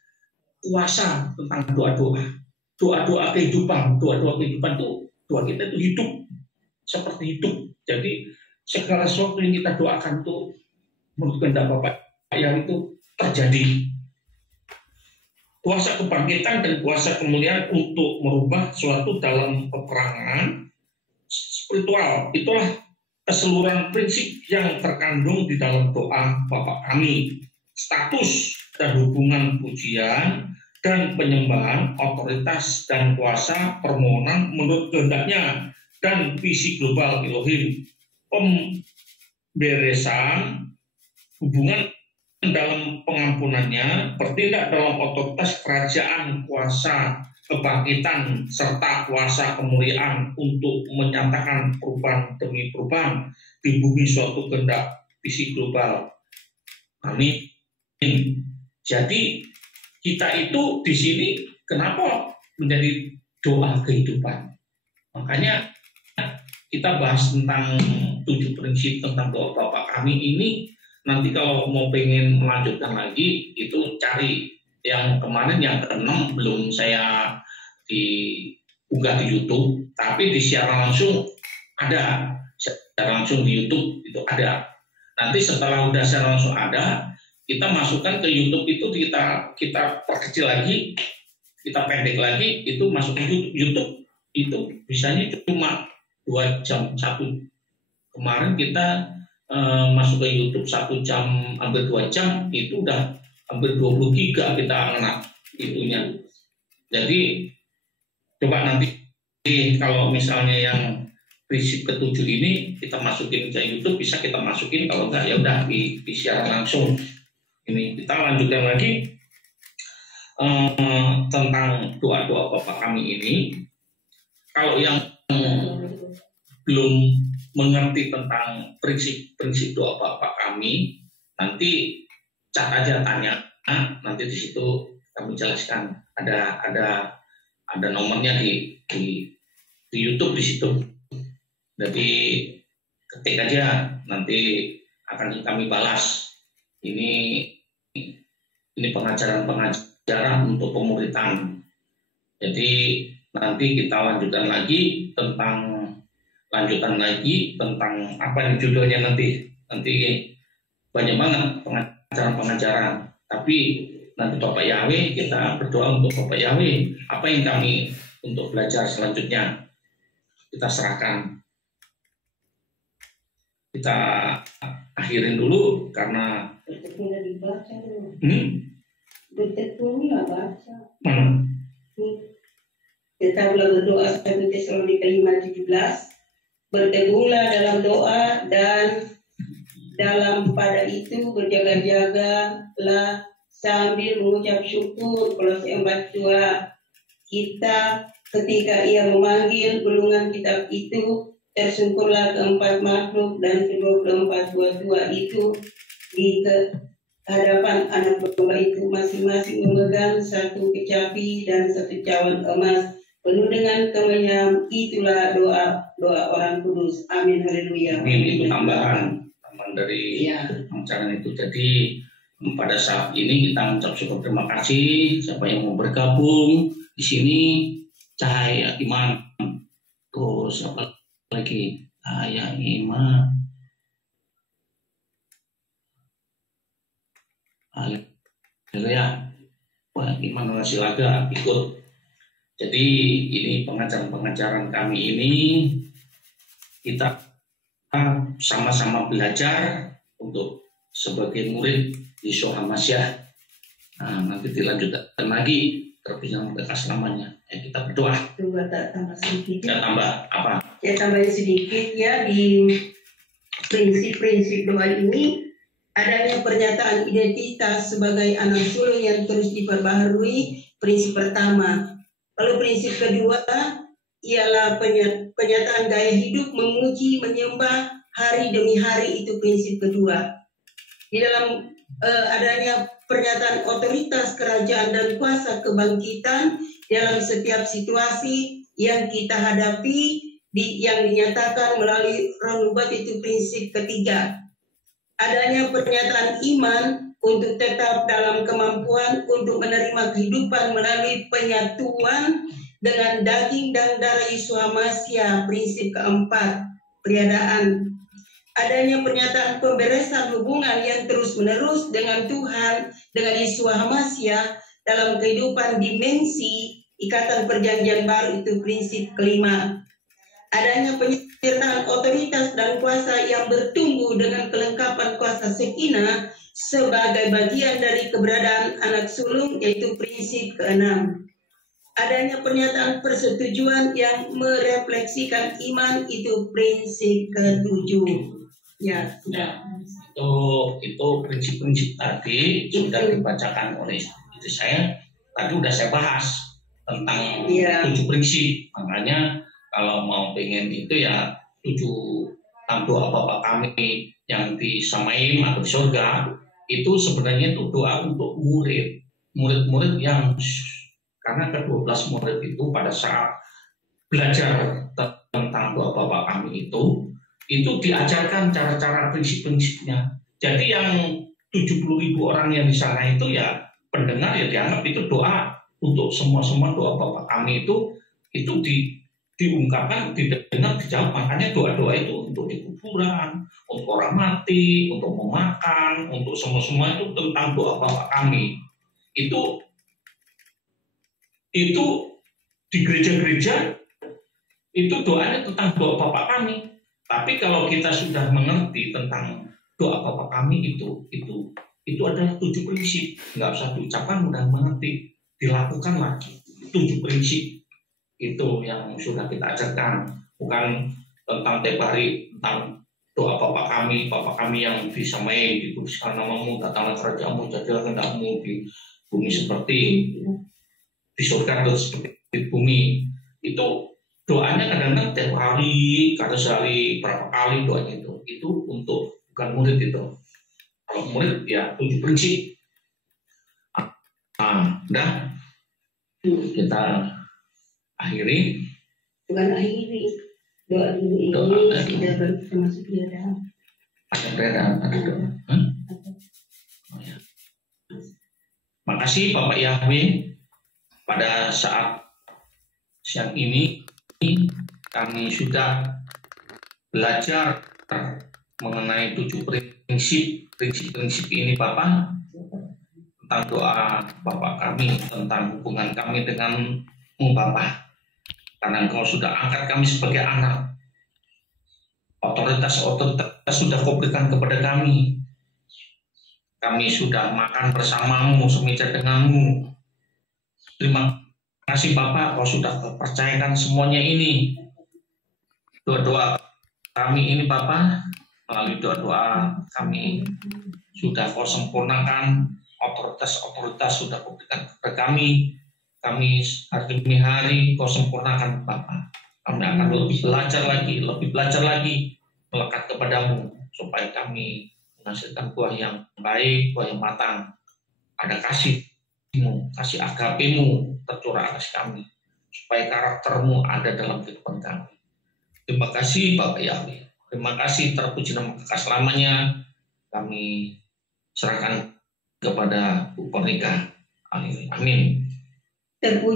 kuasa tentang doa-doa kehidupan itu doa kita itu hidup seperti hidup. Jadi segala sesuatu yang kita doakan itu menurut kehendak Bapak Yahweh itu terjadi. Kuasa kebangkitan dan kuasa kemuliaan untuk merubah suatu dalam peperangan spiritual, itulah keseluruhan prinsip yang terkandung di dalam doa Bapa Kami. Status dan hubungan pujian dan penyembahan, otoritas dan kuasa permohonan menurut kehendaknya dan visi global Elohim. Pemberesan hubungan dalam pengampunannya, bertindak dalam otoritas kerajaan, kuasa kebangkitan serta kuasa kemuliaan untuk menyatakan perubahan demi perubahan di bumi suatu kehendak visi global. Amin. Jadi kita itu di sini kenapa menjadi doa kehidupan? Makanya kita bahas tentang 7 prinsip tentang doa Bapa Kami ini. Nanti kalau mau pengen melanjutkan lagi itu cari yang kemarin yang ke-6 belum saya diunggah di YouTube, tapi di siaran langsung ada, siaran langsung di YouTube itu ada. Nanti setelah udah siaran langsung ada, kita masukkan ke YouTube itu kita perkecil lagi, kita pendek lagi, itu masuk ke YouTube itu bisanya cuma 2 jam 1. Kemarin kita masuk ke YouTube 1 jam, hampir 2 jam, itu udah hampir 20 giga kita kena itunya. Jadi coba nanti kalau misalnya yang prinsip ke-7 ini kita masukin ke YouTube, bisa kita masukin, kalau enggak ya udah di siaran langsung. Ini kita lanjutkan lagi tentang doa-doa Bapa Kami ini. Kalau yang belum mengerti tentang prinsip doa Bapa Kami, nanti chat aja tanya, nanti di situ kami jelaskan. Ada nomornya di YouTube di situ. Jadi ketik aja, nanti akan kami balas. Ini pengajaran untuk pemuritan. Jadi nanti kita lanjutan lagi tentang apa yang judulnya nanti banyak banget pengajaran. Tapi nanti Bapak Yahweh, kita berdoa untuk Bapak Yahweh, apa yang kami untuk belajar selanjutnya kita serahkan. Kita akhirin dulu karena kita berdoa 1 Tesalonika 5:17. Bertegunglah dalam doa dan dalam pada itu berjaga-jagalah sambil mengucap syukur. Kolose 4:2. Kita ketika ia memanggil gulungan kitab itu, tersungkurlah keempat makhluk dan ke-24 tua itu di hadapan anak domba itu, masing-masing memegang 1 kecapi dan 1 cawan emas penuh dengan kemenyan. Itulah doa orang kudus. Amin, haleluya. Amin. Itu tambahan dari acara itu. Jadi pada saat ini kita mengucap syukur terima kasih siapa yang mau bergabung di sini. Cahaya Iman, terus apa lagi? Cahaya Iman, haleluya. Wah, Iman Silaga ikut. Jadi ini pengajaran kami ini kita sama-sama belajar untuk sebagai murid Yeshua Hamasyah. Nanti dilanjutkan lagi terbilang bekas namanya. Ya, kita berdoa. Coba tak tambah sedikit. Ya, tambah apa? Ya tambahin sedikit ya di prinsip-prinsip doa ini. adanya pernyataan identitas sebagai anak sulung yang terus diperbaharui, prinsip pertama. Lalu prinsip kedua ialah pernyataan gaya hidup memuji, menyembah hari demi hari, itu prinsip kedua. Di dalam adanya pernyataan otoritas kerajaan dan kuasa kebangkitan dalam setiap situasi yang kita hadapi yang dinyatakan melalui Roh Nubuat, itu prinsip ketiga. Adanya pernyataan iman untuk tetap dalam kemampuan untuk menerima kehidupan melalui penyatuan dengan daging dan darah Yesus Hamasiah, prinsip keempat, periadaan. Adanya pernyataan pemberesan hubungan yang terus-menerus dengan Tuhan, dengan Yesus Hamasiah dalam kehidupan dimensi ikatan perjanjian baru, itu prinsip kelima. Adanya penyertaan otoritas dan kuasa yang bertumbuh dengan kelengkapan kuasa Shekinah sebagai bagian dari keberadaan anak sulung, yaitu prinsip keenam. Adanya pernyataan persetujuan yang merefleksikan iman, itu prinsip ketujuh. Ya, sudah. Itu prinsip-prinsip tadi sudah dibacakan oleh itu saya bahas tentang 7 prinsip. Makanya kalau mau pengen itu ya 7 doa Bapa kami yang di Samaim atau di surga, itu sebenarnya itu doa untuk murid-murid yang, karena ke-12 murid itu pada saat belajar tentang doa Bapa kami itu diajarkan cara-cara prinsip-prinsipnya. Jadi yang 70.000 orang yang di sana itu ya pendengar ya dianggap itu doa untuk semua doa Bapa kami itu diungkapkan, didengar, dijawab. Makanya doa-doa itu untuk di kuburan, untuk orang mati, untuk memakan, untuk semua itu tentang doa Bapa kami. Itu di gereja-gereja itu doanya tentang doa Bapa kami. Tapi kalau kita sudah mengerti tentang doa Bapa kami itu adalah 7 prinsip. Nggak usah diucapkan, mudah mengerti, dilakukan lagi. 7 prinsip itu yang sudah kita ajarkan, bukan tentang tiap hari tentang doa Bapa kami yang di Samaim, dikuduskan namamu, datanglah kerajaanmu, jadilah kehendakmu di bumi seperti di surga atau seperti di bumi. Itu doanya kadang-kadang tiap hari, kadang sehari berapa kali doanya itu untuk bukan murid itu. Kalau murid ya 7 prinsip. Udah kita akhiri. Bukan akhiri, doa dulu ini sudah termasuk periadaan. Ada periadaan, ada doa. Oh, ya. Makasih Bapak Yahweh, pada saat siang ini kami sudah belajar mengenai 7 prinsip ini Bapak, tentang doa Bapak kami, tentang hubungan kami dengan-Mu Bapak. Karena Engkau sudah angkat kami sebagai anak. Otoritas sudah Kau berikan kepada kami. Kami sudah makan bersama-Mu, semeja dengan-Mu. Terima kasih Bapak, Kau sudah percayakan semuanya ini. Doa-doa kami ini Bapak, melalui doa-doa kami sudah Kau sempurnakan. Otoritas sudah Kau berikan kepada kami. Kami hari demi hari Kau sempurnakan Bapak. Kami akan lebih belajar lagi melekat kepadamu, supaya kami menghasilkan buah yang baik, buah yang matang. Ada kasih-Mu, kasih agape-Mu tercurah atas kami, supaya karakter-Mu ada dalam kehidupan kami. Terima kasih Bapak Yahweh. Terima kasih, terpuji nama Kekal selamanya. Kami serahkan kepada Bu Pernika. Amin. Terpuji